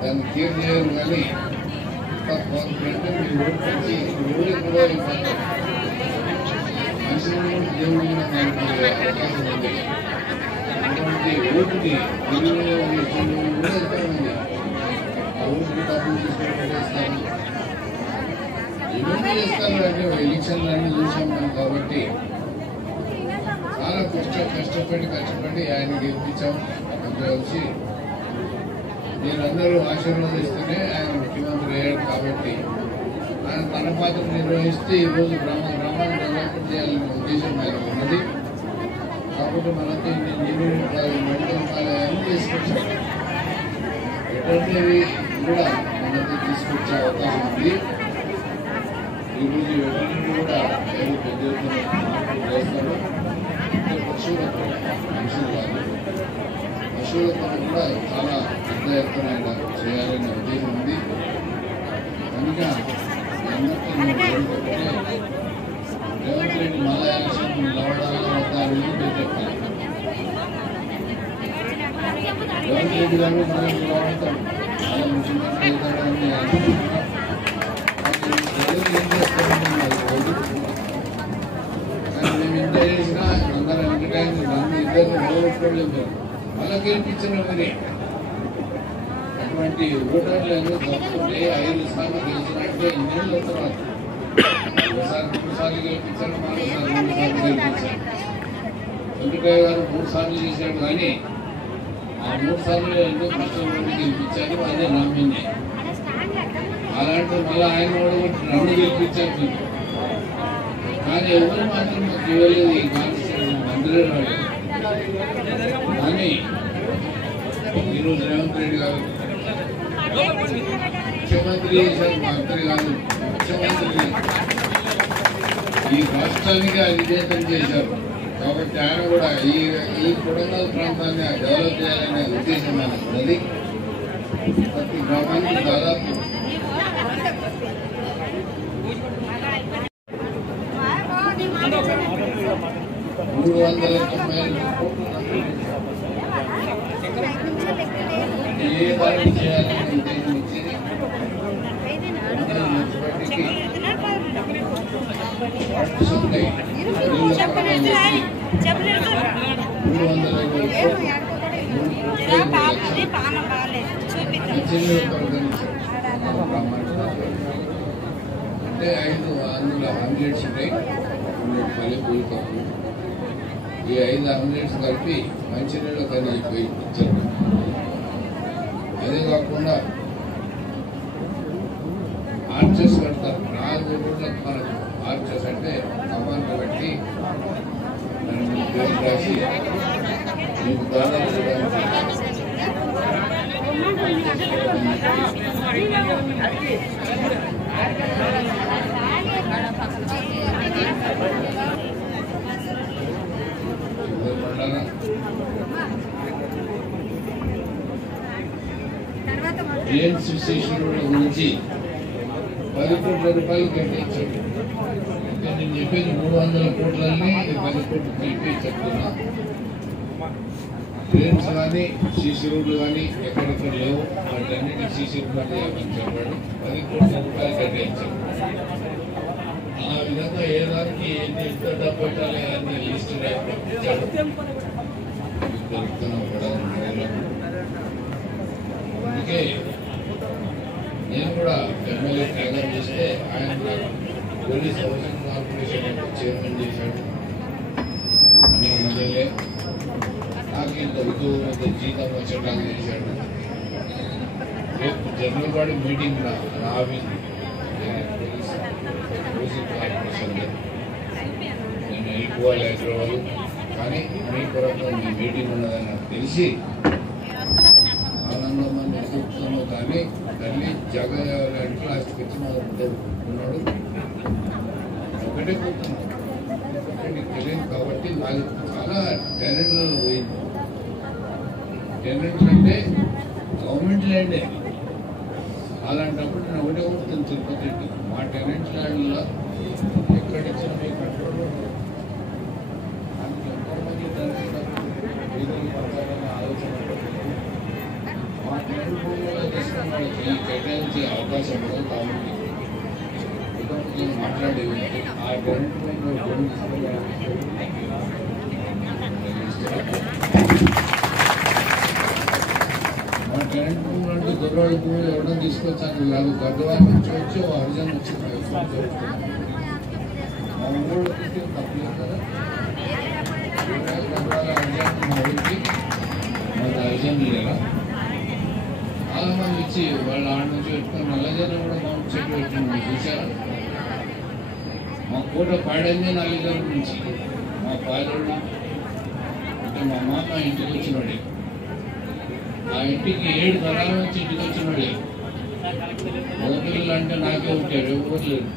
దాన్ని క్లియర్ చేయరు కానీ మీరు ఓటుకొచ్చి ఓడి కూడా ఇవ్వాలి మనుషులు దేవుడు అవకాశం ఉంది అటువంటి ఓటుని కూడా ఎంతోమంది ఆ ఓటుని డబ్బులు తీసుకొని చేస్తారు ఇవన్నీ చేస్తారు అంటే ఎలక్షన్లు అన్నీ చూసాం మనం కాబట్టి చాలా కష్టపడి ఆయన గెలిపించాం అందరూ వచ్చి మీరందరూ ఆశీర్వదిస్తూనే ఆయన ముఖ్యమంత్రి అయ్యాడు కాబట్టి ఆయన తన పాత్ర నిర్వహిస్తే ఈరోజు గ్రామాన్ని డెవలప్మెంట్ చేయాలనే ఉద్దేశం ఆయన ఉన్నది కాబట్టి మనతో మెడికల్ కాలేజీ తీసుకొచ్చాం వెటర్నరీ కూడా మనతో తీసుకొచ్చే అవకాశం ఉంది ఈరోజు వెటర్నరీ కూడా పెద్ద చేస్తారు పశువులతో కూడా చాలా పెద్ద ఎత్తున ఆయన చేయాలనే ఉద్దేశం ఉంది కనుక రేవంత్ రెడ్డి మళ్ళా ఎలక్షన్ నిలబడాలని వద్దా అని చెప్పాలి రేవంత్ రెడ్డి గారు మనం నిలబడతాం చాలా ముఖ్యమంత్రి అవుతాడని అనుకుంటున్నాం ఏం చేస్తామని నాకు తెలియదు కానీ మేము ఇంత చేసినా అందరూ వెంకటేశ్వర నన్ను ఇద్దరు నిలబెట్టుకోలేదు మళ్ళా గెలిపించిన మరి అటువంటి ఓటర్లను తప్పుకుంటే 5 సార్లు గెలిచినట్టే ఇన్నేళ్ళ తర్వాత 3 సార్లు గెలిపించారు 4 సార్లు గెలిపించారు వెంకటయ్య గారు 3 సార్లు చేశాడు కానీ ఆ 3 సార్లు ఎంతో కష్టపడి గెలిపించారు అదే నామినే అలాంటి మళ్ళీ ఆయన ఓడగొట్టి నన్ను గెలిపించారు కానీ ఎవరు మాత్రం మాకు ఇవ్వలేదు ఈ కాన్స్టిట్యూషన్ మంత్రి కానీ ఈరోజు రేవంత్ రెడ్డి గారు ముఖ్యమంత్రి చేశారు మంత్రి కాదు ముఖ్యమంత్రి ఈ రాష్ట్రానికి అధినేతం చేశారు కాబట్టి ఆయన కూడా ఈ కొడంగల్ ప్రాంతాన్ని డెవలప్ చేయాలనే ఉద్దేశం మనకు ఉన్నది ప్రతి గ్రామానికి దాదాపు 390 కోట్లు ఏ వారికి చేయాలనే ఉద్దేశం ఇచ్చింది మున్సిపాలిటీకి అంటే 5 అందులో ఆమ్లెట్స్ ఉంటాయి 100 పల్లెపూలు కప్పు ఈ 5 ఆమ్లెట్స్ కలిపి మంచినీళ్ళు కానీ అయిపోయి ఇచ్చారు అదే కాకుండా ఆర్చెస్ కడతారు 4 ఊళ్ళకు మనకు ఆర్చెస్ అంటే అమ్మాన్ని బట్టి దాన్ని పేరు రాసి మీకు దాదాపు ఏఎన్సీసీ గురించి 10 కోట్ల రూపాయలు కేటాయించాడు అంటే నేను చెప్పేది 300 కోట్లని 10 కోట్లు కలిపి చెప్తున్నా ట్రైన్స్ కానీ సీసీ రోడ్లు కానీ ఎక్కడెక్కడ లేవు వాటన్నిటికీ సీసీ రోడ్లు చేయమని చెప్పాడు 10 కోట్ల రూపాయలు కేటాయించాడు ఆ విధంగా ఏ దానికి ఎంత డబ్బు పెట్టాలి అనే లిస్ట్ దొరుకుతున్నాం కూడా అందుకే నేను కూడా ఎమ్మెల్యే త్యాగం చేస్తే ఆయన పోలీస్ హౌసింగ్ కార్పొరేషన్ చైర్మన్ చేశాడు అన్ని ఎమ్మెల్యే నాకు ఇంత ఉద్యోగం జీతం వచ్చేటాలు చేశాడు రేపు జనరల్ బాడీ మీటింగ్ నా ఆఫీస్ పోలీస్ హౌసింగ్ కార్పొరేషన్లో నేను వెళ్ళిపోవాలి హైదరాబాద్ కానీ మీ కొరకు మీ మీటింగ్ ఉన్నదని నాకు తెలిసి ఆనందమని చెప్తున్నాను కానీ తల్లి జగన్ క్లాస్కి వచ్చి ఉన్నాడు ఒకటే పోతున్నాడు నీకు తెలియదు కాబట్టి నాకు చాలా టెనెంట్లలో పోయింది టెనెంట్లు అంటే గవర్నమెంట్ ల్యాండే అలాంటప్పుడు నేను ఒకటే కొడుతుంది తిరుపతి మా టెనెంట్ ల్యాండ్లో ఎక్కడిచ్చిన మీ కంట్రోల్ కేటాయించే అవకాశం ఉండదు కాబట్టి నేను మాట్లాడే ఆ మా కరెంట్ భూములు అంటే దొరవాడి భూములు ఎవడం తీసుకొచ్చాను కాదు గడ్డవారి నుంచి వచ్చి హరిజన్ వచ్చింది మా ఊళ్ళో తప్పలేదు కదా గడ్డవాళ్ళ హరిజన్ మా ఊరికి మాకు హరిజన్ లేదా చాలా మంది ఇచ్చి వాళ్ళ ఆడ నుంచి పెట్టుకుని నల్లజర్ల కూడా మౌంట్ చెట్టు పెట్టుకుని చూసారా మా కోట పాడైంది నల్లజర్ల నుంచి మా పాలోడు అంటే మా మామ ఇంటికి వచ్చినాడే ఆ ఇంటికి 7 తరాల నుంచి ఇంటికి వచ్చినాడే ఓపికలు అంటే నాకే ఉంటాడు ఎవరు లేదు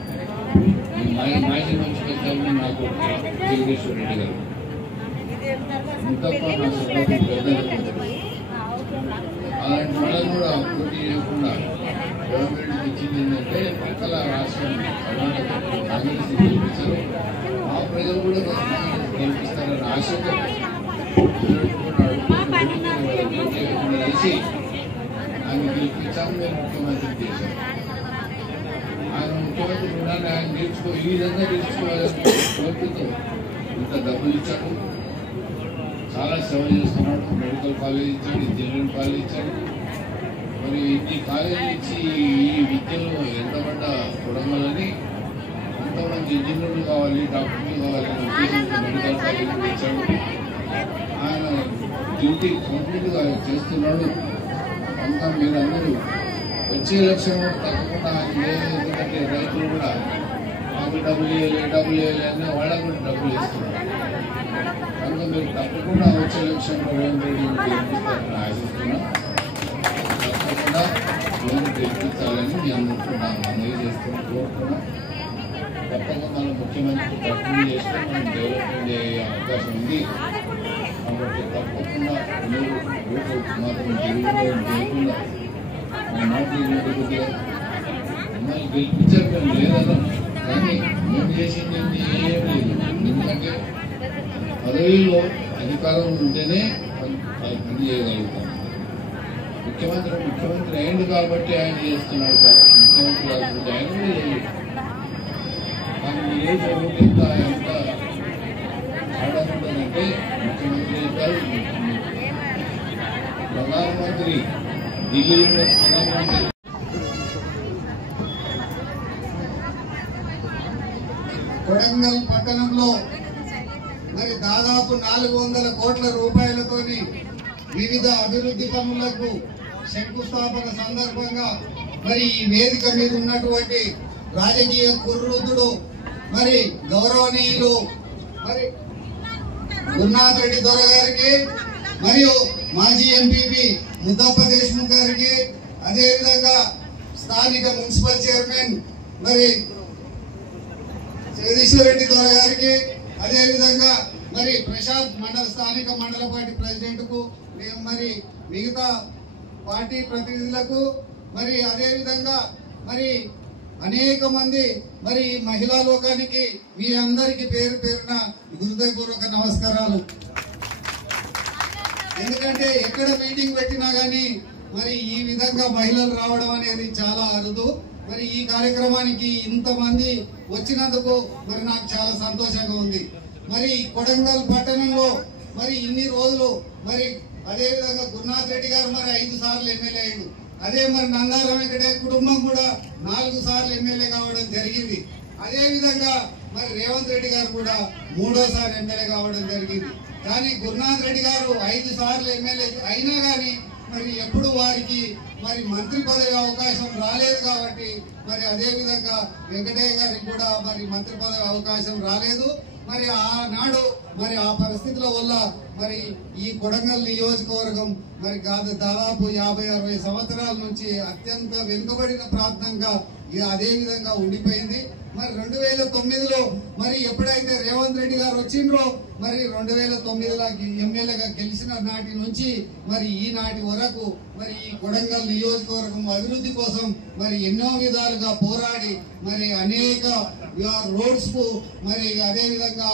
మాజీ మంచి పెద్దలు నాకు జగదీశ్వర రెడ్డి గారు ఇంతప్ప నా సభకు పెద్దలు అలాంటి వాళ్ళని కూడా పోటీ చేయకుండా గవర్నమెంట్ ఇచ్చింది ఏంటంటే పక్కల రాష్ట్రం కర్ణాటక కాంగ్రెస్ గెలిపించారు ఆ ప్రజలు కూడా గెలిపిస్తారని ఆశతో వేసి ఆయన గెలిపించాము మేము ముఖ్యమంత్రి చేశాం ఆయన ముఖ్యమంత్రి కూడా ఆయన ఈ విధంగా తీర్చుకోవాలని కోరికతో ఇంత డబ్బులు ఇచ్చాడు చాలా సేవ చేస్తున్నాడు మెడికల్ కాలేజ్ ఇచ్చాడు ఇంజనీరింగ్ కాలేజ్ ఇచ్చాడు మరి ఈ కాలేజ్ ఇచ్చి ఈ విద్యలో ఎంతమంట చూడాలని ఎంతోమంది ఇంజనీర్లు కావాలి డాక్టర్లు కావాలని ఉద్దేశంతో మెడికల్ కాలేజ్ ఇచ్చాడు ఆయన డ్యూటీ కంప్లీట్గా చేస్తున్నాడు అంతా మీరందరూ వచ్చే లక్ష్యం తప్పకుండా ఆయన ఎందుకంటే రైతులు కూడా మాకు డబ్బులు వేయాలి అని వాళ్ళకు కూడా డబ్బులు ఇస్తున్నారు కనుక మీరు తప్పకుండా వచ్చే లక్ష్యంలో రేవంత్ రెడ్డి గెలిపిస్తారని ఆశిస్తున్నాం తప్పకుండా లోన్ గెలిపించాలని నేను మనవి చేస్తున్నాం కోరుతున్నాం తప్పకుండా ముఖ్యమంత్రి ప్రకటన చేస్తే మనం డెవలప్మెంట్ అయ్యే అవకాశం ఉంది కాబట్టి తప్పకుండా మీరు ఓటు మాత్రం చేయకుండా మన మాటలు మిమ్మల్ని గెలిపించారు మేము లేదన్నా కానీ మేము చేసింది ఏం లేదు ఎందుకంటే పదవిలో అధికారం ఉంటేనే పని చేయగలుగుతాం ముఖ్యమంత్రి అయింది కాబట్టి ఆయన చేస్తున్నాడు కాబట్టి ముఖ్యమంత్రి కాకపోతే ఆయన కూడా చేయలేదు కానీ ఏ చదువుకి ఎంత తేడా ఉంటుందంటే ముఖ్యమంత్రి గారు ప్రధానమంత్రి ఢిల్లీలో ప్రధానమంత్రి కొడంగల్ పట్టణంలో మరి దాదాపు 400 కోట్ల రూపాయలతోని వివిధ అభివృద్ధి పనులకు శంకుస్థాపన సందర్భంగా మరి ఈ వేదిక మీద ఉన్నటువంటి రాజకీయ కుర్రుతుడు మరి గౌరవనీయులు మరి గురునాథ్ రెడ్డి దొర గారికి మరియు మాజీ ఎంపీపీ ముద్దప్ప దేశ్ముఖ్ గారికి అదేవిధంగా స్థానిక మున్సిపల్ చైర్మన్ మరి జగదీశ్వర రెడ్డి దొర గారికి అదేవిధంగా మరి ప్రశాంత్ స్థానిక మండల పార్టీ ప్రెసిడెంట్ కు మరి మిగతా పార్టీ ప్రతినిధులకు మరి అదేవిధంగా మరి అనేక మంది మరి మహిళా లోకానికి మీ అందరికి పేరు పేరున హృదయపూర్వక నమస్కారాలు. ఎందుకంటే ఎక్కడ మీటింగ్ పెట్టినా గానీ మరి ఈ విధంగా మహిళలు రావడం అనేది చాలా అరుదు. మరి ఈ కార్యక్రమానికి ఇంతమంది వచ్చినందుకు మరి నాకు చాలా సంతోషంగా ఉంది. మరి కొడంగల్ పట్టణంలో మరి ఇన్ని రోజులు మరి అదేవిధంగా గురునాథ్ రెడ్డి గారు మరి 5 సార్లు ఎమ్మెల్యే అయ్యాడు. అదే మరి నందాల వెంకటయ్య కుటుంబం కూడా 4 సార్లు ఎమ్మెల్యే కావడం జరిగింది. అదేవిధంగా మరి రేవంత్ రెడ్డి గారు కూడా 3వ ఎమ్మెల్యే కావడం జరిగింది. కానీ గురునాథ్ రెడ్డి గారు 5 సార్లు ఎమ్మెల్యే అయినా కానీ మరి ఎప్పుడు వారికి మరి మంత్రి పదవి అవకాశం రాలేదు కాబట్టి మరి అదేవిధంగా వెంకటయ్య గారికి కూడా మరి మంత్రి పదవి అవకాశం రాలేదు. మరి ఆనాడు మరి ఆ పరిస్థితుల వల్ల మరి ఈ కొడంగల్ నియోజకవర్గం మరి దాదాపు 50-60 సంవత్సరాల నుంచి అత్యంత వెనుకబడిన ప్రాంతంగా అదే విధంగా ఉండిపోయింది. మరి 2009లో మరి ఎప్పుడైతే రేవంత్ రెడ్డి గారు వచ్చిండ్రో మరి 2009లో ఎమ్మెల్యేగా గెలిచిన నాటి నుంచి మరి ఈనాటి వరకు మరి ఈ కొడంగల్ నియోజకవర్గం అభివృద్ధి కోసం మరి ఎన్నో విధాలుగా పోరాడి మరి అనేక రోడ్స్ కు మరి అదే విధంగా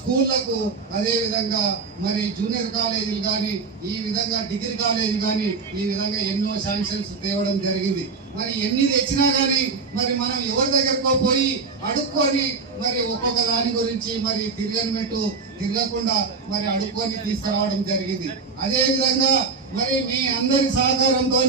స్కూళ్లకు అదే విధంగా మరి జూనియర్ కాలేజీలు కానీ ఈ విధంగా డిగ్రీ కాలేజీ కానీ ఈ విధంగా ఎన్నో శాంక్షన్స్ తేవడం జరిగింది. మరి ఎన్ని తెచ్చినా గానీ మరి మనం ఎవరి దగ్గరకో పోయి అడుక్కొని మరి ఒక్కొక్క దాని గురించి మరి తిరగకుండా మరి అడుక్కొని తీసుకురావడం జరిగింది. అదే విధంగా మరి మీ అందరి సహకారంతో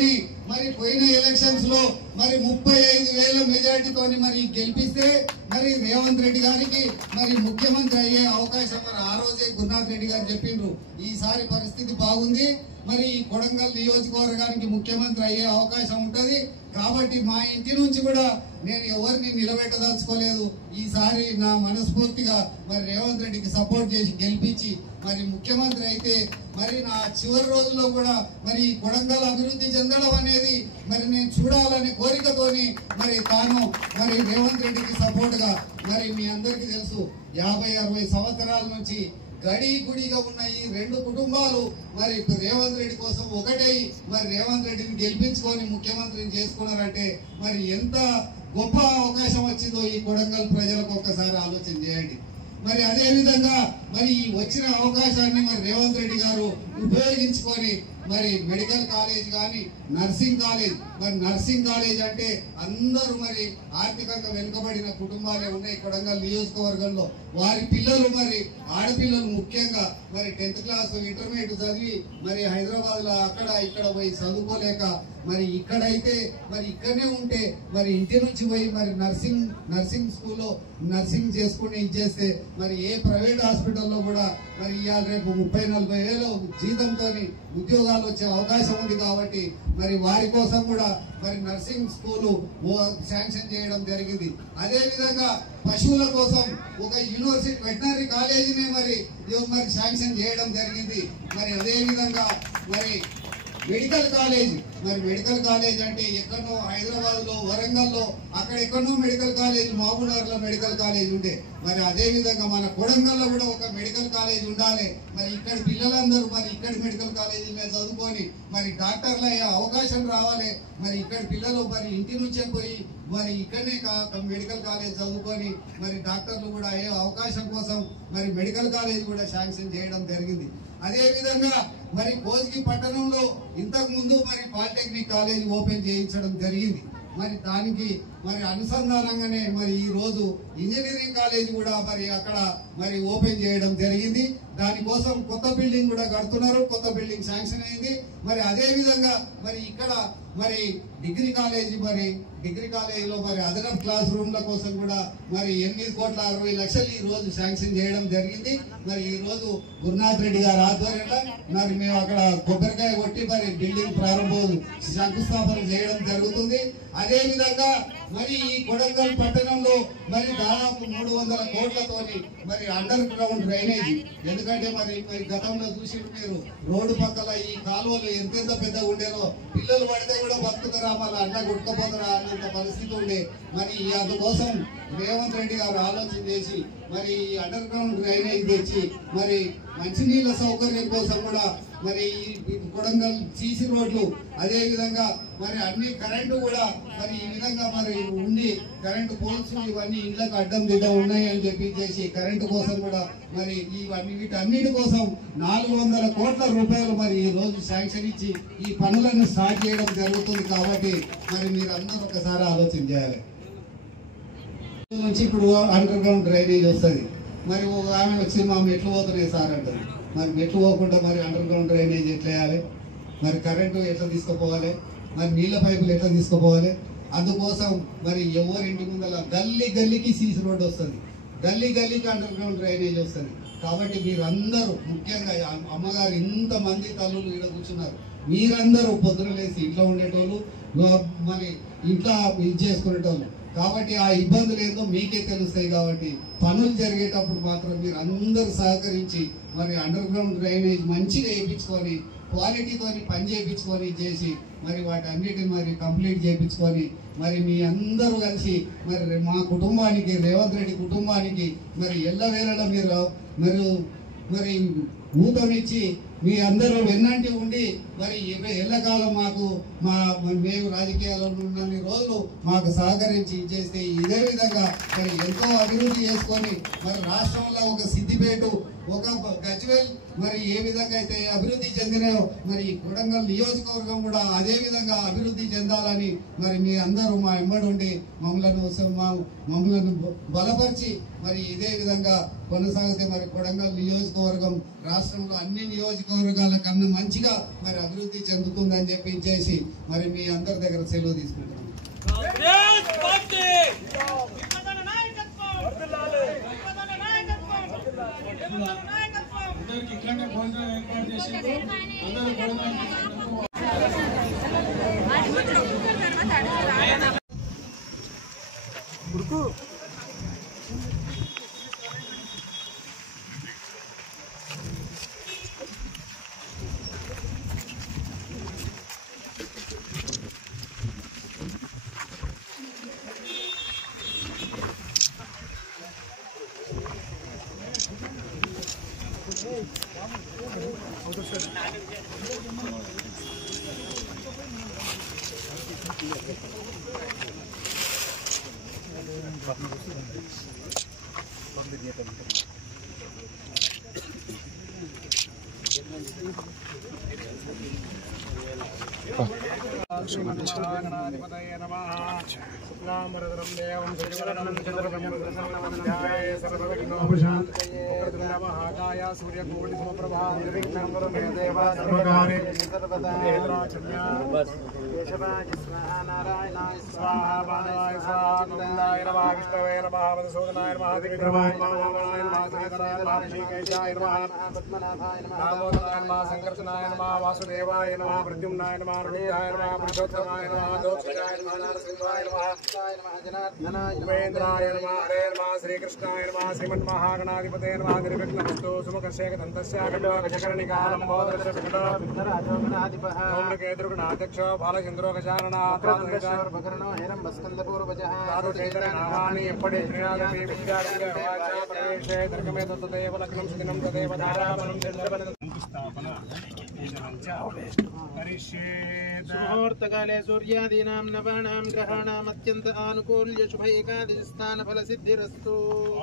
మరి పోయిన ఎలక్షన్స్ లో మరి 35,000 మెజార్టీతోని మరి గెలిపిస్తే మరి రేవంత్ రెడ్డి గారికి మరి ముఖ్యమంత్రి అయ్యే అవకాశం మరి ఆ రోజే గురునాథ్ రెడ్డి గారు చెప్పిండ్రు. ఈసారి పరిస్థితి బాగుంది, మరి కొడంగల్ నియోజకవర్గానికి ముఖ్యమంత్రి అయ్యే అవకాశం ఉంటది. కాబట్టి మా ఇంటి నుంచి కూడా నేను ఎవరిని నిలబెట్టదలుచుకోలేదు. ఈసారి నా మనస్ఫూర్తిగా మరి రేవంత్ రెడ్డికి సపోర్ట్ చేసి గెలిపించి మరి ముఖ్యమంత్రి అయితే మరి నా చివరి రోజుల్లో కూడా మరి కొడంగల్ అభివృద్ధి చెందడం అనేది మరి నేను చూడాలనే కోరికతోని మరి తాను మరి రేవంత్ రెడ్డికి సపోర్ట్ గా మరి మీ అందరికీ తెలుసు 50-60 సంవత్సరాల నుంచి గడి గుడిగా ఉన్న ఈ రెండు కుటుంబాలు మరి రేవంత్ రెడ్డి కోసం ఒకటై మరి రేవంత్ రెడ్డిని గెలిపించుకొని ముఖ్యమంత్రిని చేసుకున్నారంటే మరి ఎంత గొప్ప అవకాశం వచ్చిందో ఈ కొడంగల్ ప్రజలకు ఒక్కసారి ఆలోచన చేయండి. మరి అదే విధంగా మరి వచ్చిన అవకాశాన్ని మరి రేవంత్ రెడ్డి గారు ఉపయోగించుకొని మరి మెడికల్ కాలేజ్ కానీ నర్సింగ్ కాలేజ్ అంటే అందరూ మరి ఆర్థికంగా వెనుకబడిన కుటుంబాలే ఉన్నాయి కొడంగల్ నియోజకవర్గంలో. వారి పిల్లలు మరి ఆడపిల్లలు ముఖ్యంగా మరి 10th క్లాస్ ఇంటర్మీడియట్ చదివి మరి హైదరాబాద్ లో అక్కడ ఇక్కడ పోయి చదువుకోలేక మరి ఇక్కడైతే మరి ఇక్కడనే ఉంటే మరి ఇంటి నుంచి పోయి మరి నర్సింగ్ స్కూల్లో నర్సింగ్ చేసుకుని ఇచ్చేస్తే మరి ఏ ప్రైవేట్ హాస్పిటల్లో కూడా మరి ఇవాళ రేపు 30-40 వేల జీతంతో ఉద్యోగాలు వచ్చే అవకాశం ఉంది. కాబట్టి మరి వారి కోసం కూడా మరి నర్సింగ్ స్కూలు శాంక్షన్ చేయడం జరిగింది. అదే విధంగా పశువుల కోసం ఒక యూనివర్సిటీ వెటనరీ కాలేజీని మరి శాంక్షన్ చేయడం జరిగింది. మరి అదే విధంగా మరి మెడికల్ కాలేజ్ అంటే ఎక్కడో హైదరాబాద్ లో వరంగల్లో అక్కడ ఎక్కడో మెడికల్ కాలేజ్ మహబూబ్నగర్ లో మెడికల్ కాలేజ్ ఉండే మరి అదే విధంగా మన కొడంగల్లో కూడా ఒక మెడికల్ కాలేజ్ ఉండాలి. మరి ఇక్కడ పిల్లలందరూ మరి ఇక్కడ మెడికల్ కాలేజీలో చదువుకొని మరి డాక్టర్లు అయ్యే అవకాశం రావాలి. మరి ఇక్కడ పిల్లలు మరి ఇంటి నుంచే పోయి మరి ఇక్కడనే మెడికల్ కాలేజ్ చదువుకొని మరి డాక్టర్లు కూడా అయ్యే అవకాశం కోసం మరి మెడికల్ కాలేజ్ కూడా శాంక్షన్ చేయడం జరిగింది. అదే విధంగా మరి కోస్గి పట్టణంలో ఇంతకు ముందు మరి పాలిటెక్నిక్ కాలేజ్ ఓపెన్ చేయించడం జరిగింది. మరి దానికి మరి అనుసంధానంగానే మరి ఈ రోజు ఇంజనీరింగ్ కాలేజ్ కూడా మరి అక్కడ మరి ఓపెన్ చేయడం జరిగింది. దానికోసం కొత్త బిల్డింగ్ కూడా కడుతున్నారు, కొత్త బిల్డింగ్ శాంక్షన్ అయింది. మరి అదే విధంగా మరి ఇక్కడ మరి డిగ్రీ కాలేజీలో మరి అదనపు క్లాస్ రూమ్ల కోసం కూడా మరి 8,60,00,000 ఈ రోజు శాంక్షన్ చేయడం జరిగింది. మరి ఈ రోజు గురునాథ్ రెడ్డి గారి ఆధ్వర్యంలో మరి మేము అక్కడ కొబ్బరికాయ కొట్టి మరి బిల్డింగ్ ప్రారంభం శంకుస్థాపన చేయడం జరుగుతుంది. అదే విధంగా మరి ఈ కొడంగల్ పట్టణంలో మరి దాదాపు 300 కోట్లతోని మరి అండర్ గ్రౌండ్ డ్రైనేజీ, ఎందుకంటే మరి గతంలో చూసి మీరు రోడ్డు పక్కల ఈ కాలువలు ఎంతెంత పెద్దగా ఉండేనో పిల్లలు పడితే కూడా బతుకుతారా మళ్ళీ అడ్డ కొట్టుకపోతారా అనేంత పరిస్థితి ఉండే. మరి అందుకోసం రేవంత్ రెడ్డి గారు ఆలోచన చేసి మరి ఈ అండర్ గ్రౌండ్ డ్రైనేజ్ తెచ్చి మరి మంచినీళ్ళ సౌకర్యం కోసం కూడా మరి ఈ కొడంగల్ సీసీ రోడ్లు అదే విధంగా మరి అన్ని కరెంటు కూడా మరి ఈ విధంగా మరి ఉండి కరెంటు పోల్స్ ఇవన్నీ ఇళ్లకు అడ్డం దిడ్డం ఉన్నాయి అని చెప్పి కరెంటు కోసం కూడా మరి వీటన్నిటి కోసం 400 కోట్ల రూపాయలు మరి ఈ రోజు శాంక్షన్ ఇచ్చి ఈ పనులను స్టార్ట్ చేయడం జరుగుతుంది. కాబట్టి మరి మీరు అందరూ ఒకసారి ఆలోచన చేయాలి. నుంచి ఇప్పుడు అండర్ గ్రౌండ్ డ్రైనేజ్ వస్తుంది. మరి ఒక ఆమె వచ్చి మా మెట్లు పోతున్నాయి సార్ అంటారు. మరి మెట్లు పోకుండా మరి అండర్ గ్రౌండ్ డ్రైనేజ్ ఎట్లా వేయాలి, మరి కరెంటు ఎట్లా తీసుకుపోవాలి, మరి నీళ్ల పైపులు ఎట్లా తీసుకుపోవాలి. అందుకోసం మరి ఎవరింటి ముందర గల్లీకి సీసీ రోడ్ వస్తుంది, గల్లీకి అండర్ గ్రౌండ్ డ్రైనేజ్ వస్తుంది. కాబట్టి మీరందరూ ముఖ్యంగా అమ్మగారు ఇంతమంది తల్లులు ఇక్కడ కూర్చున్నారు, మీరందరూ పొద్దున లేసి ఇంట్లో ఉండేటోళ్ళు మరి ఇంట్లో ఇది చేసుకునేటోళ్ళు. కాబట్టి ఆ ఇబ్బందులు ఏందో మీకే తెలుస్తాయి. కాబట్టి పనులు జరిగేటప్పుడు మాత్రం మీరు అందరూ సహకరించి మరి అండర్ గ్రౌండ్ డ్రైనేజ్ మంచిగా వేయించుకొని క్వాలిటీతో పని చేయించుకొని చేసి మరి వాటి అన్నిటిని మరి కంప్లీట్ చేయించుకొని మరి మీ అందరూ కలిసి మరి మా కుటుంబానికి రేవంత్ రెడ్డి కుటుంబానికి మరి ఎల్లవేళలా మీరు మరి ఊతమిచ్చి మీ అందరూ వెన్నంటి ఉండి మరి ఎల్లకాలం మాకు మేము రాజకీయాల్లో ఉన్నన్ని రోజులు మాకు సహకరించి చేస్తే ఇదే విధంగా మరి ఎంతో అభివృద్ధి చేసుకొని మరి రాష్ట్రంలో ఒక సిద్దిపేట ఒక గజ్వేల్ మరి ఏ విధంగా అయితే అభివృద్ధి చెందినాయో మరి కొడంగల్ నియోజకవర్గం కూడా అదే విధంగా అభివృద్ధి చెందాలని మరి మీ అందరూ మా వెంబడి ఉండి మమ్మల్ని బలపరిచి మరి ఇదే విధంగా కొనసాగితే మరి కొడంగల్ నియోజకవర్గం రాష్ట్రంలో అన్ని నియోజకవర్గాల కన్నా మంచిగా మరి అభివృద్ధి చెందుతుందని చెప్పి చేసి మరి మీ అందరి దగ్గర సెలవు తీసుకుంటున్నాం. ఇట్లాంటి భోజనం ఏర్పాటు చేసి అందరూ సంకర్షణాయ నమః వాసుదేవాయ నమః ప్రద్యుమ్నాయ నమః రుణీయాయ నమః పురుషోత్తమాయ నమః దోక్షాయ నమః నరసింహాయ నమః జనార్దనాయ ఉపేంద్రాయ నమః హరే నమః శ్రీకృష్ణాయ నమః శ్రీమన్మహాగణాధిపతే నమః నిర్విఘ్నమస్తు సుముఖశేఖదంతస్య గజకర్ణికాలం బోధరశకటో విఘ్నరాజోగణాధిపః ఓంకేతుర్గణాధ్యక్షో బాలచంద్రో గజాననాథాధర్మకరణో హేరంబస్కందపూర్వజః సాధుచైతన్యనామాని ఎప్పటి శ్రీనాథమే విద్యారంగ వాచా ప్రవేశే దర్గమే తదేవ లగ్నం సుదినం తదేవ ధారావనం చంద్రబల ముహూర్తకాలే సూర్యాదీనాం నవానాం గ్రహాణాం అత్యంత ఆనుకూల్య శుభ ఏకాదశస్థాన ఫల సిద్ధిరస్తు.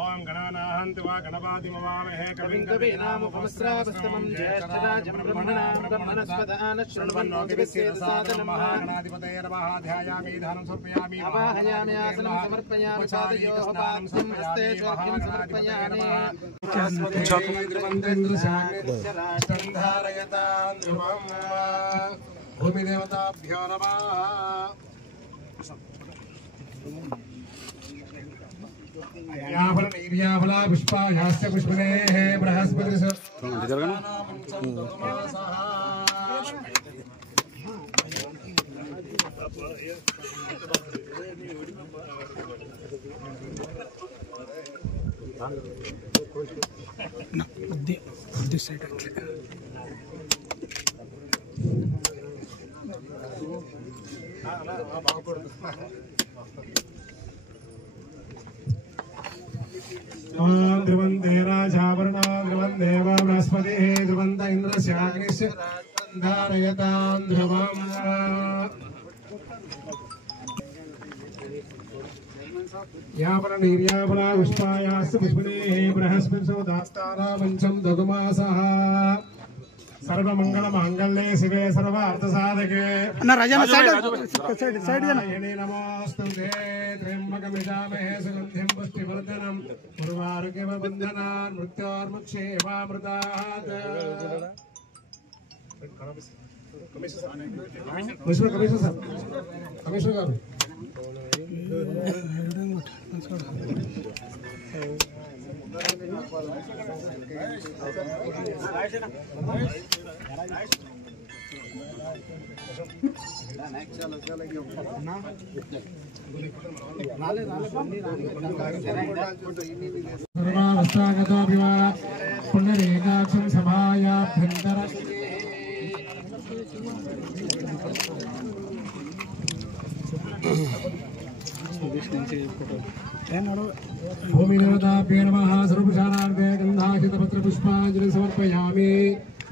ఓం గణానాహం త్వా గణపతిమవామహే కవిం కవీనాముపమస్రావస్తమం జ్యేష్ఠరాజం బ్రహ్మణాం బ్రహ్మణస్పదాన శృణ్వన్నోతివిశ్వేదసాదనం గణాధిపతయే నమః ధ్యాయామి ధానం సమర్పయామి ఆవాహయామి ఆసనం సమర్పయామి పాదయోః పాద్యం హస్తే చోర్ఘ్యం సమర్పయామి భూమిదేవతాభ్యో నమః. యాఫల పుష్పాయాస్య పుష్పనేః బృహస్పతి ధ్రువంతే రాజావరుణో ధ్రువందేవ బృహస్పతి ధ్రువంత ఇంద్రస్యాగ్నిశ్చ ధారయతాం ధ్రువం. యాపన నిర్యాపన పుష్పాయాస్త పుష్పనేః బృహస్పతి దాస్తారా పంచం దగుమాసః. సర్వమంగళమాంగళ్యే శివే సర్వార్థసాధకే నారాయణే నమోస్తుతే. త్ర్యంబకమిషామహే సుగంధిం పుష్టివర్ధనం పూర్వారోగ్యమబంధనాన్ మృత్యోర్ముక్షేమామృతాత్. కమిషనర్ గారు సర్వావస్థాగతోపివా పునరేకాక్షం సభాయాభ్యంతర భూమిదేవతాభ్యో నమః. సర్వపురుషాణార్థే గంధాహితపత్రపుష్పాంజలి సమర్పయామి.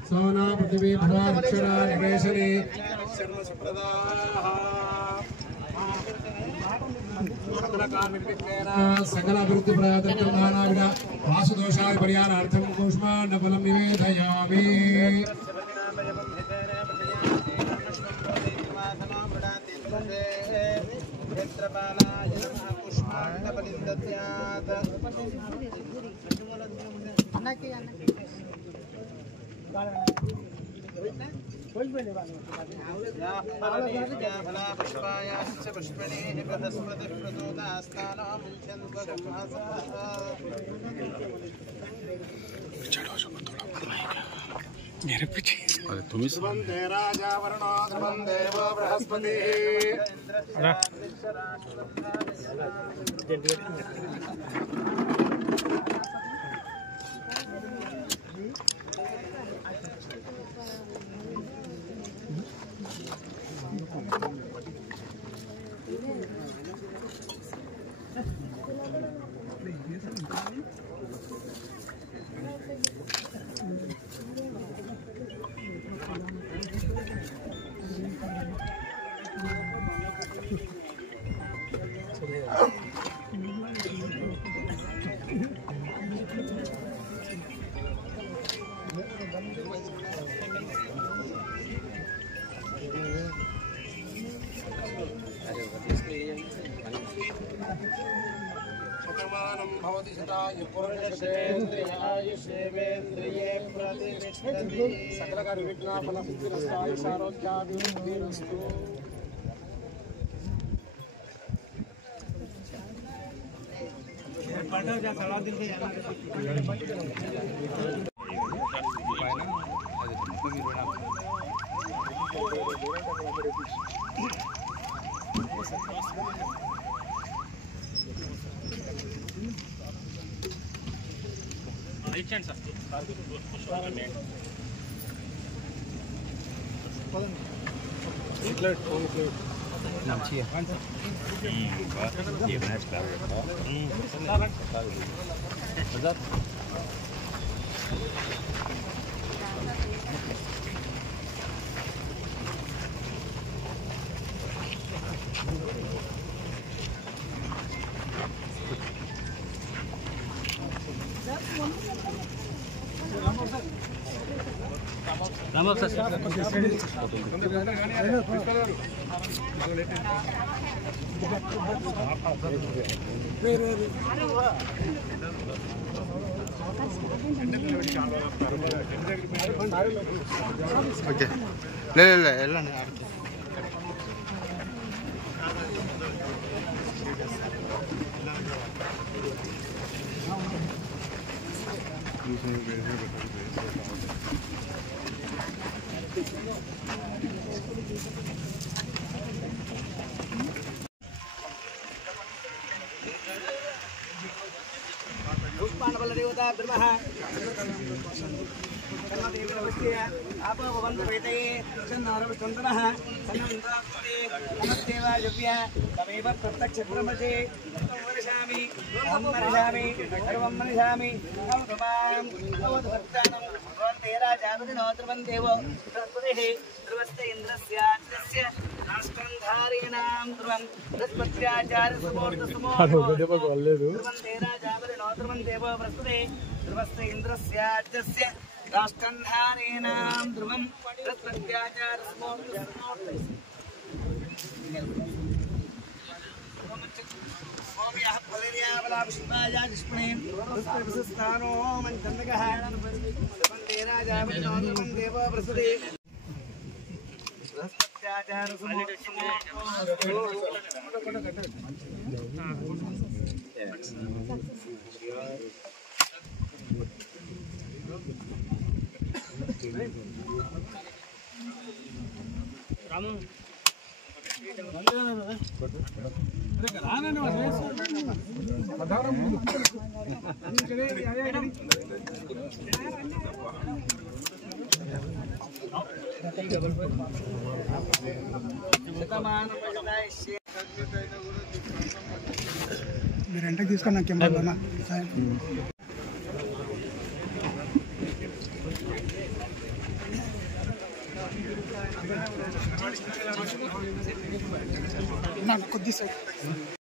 సోనా పృథివీ భవాక్షరా నివేశనే శర్మ సుప్రదాః సకల అభివృద్ధి ప్రయత్నం నానావిధ వాసుదోషాయ పరిహారార్థం కూష్మాండ ఫలం నివేదయామి. ध्रुवन्ते राजा वरुणो ध्रुवं देवो बृहस्पतिः. शतमानं भवति शताय पुरुषेन्द्रियायुषेवेन्द्रिये प्रतिष्ठति सकलकर्मविघ्नाफलसिद्धिरस्तायुषारोग्याभिवृद्धिरस्तु. ఓకే లేదు వెళ్ళండి. రాష్ట్రంధారేణాం ధ్రువం మీరు ఎంటకి తీసుకున్నా కెమెరా కొద్ది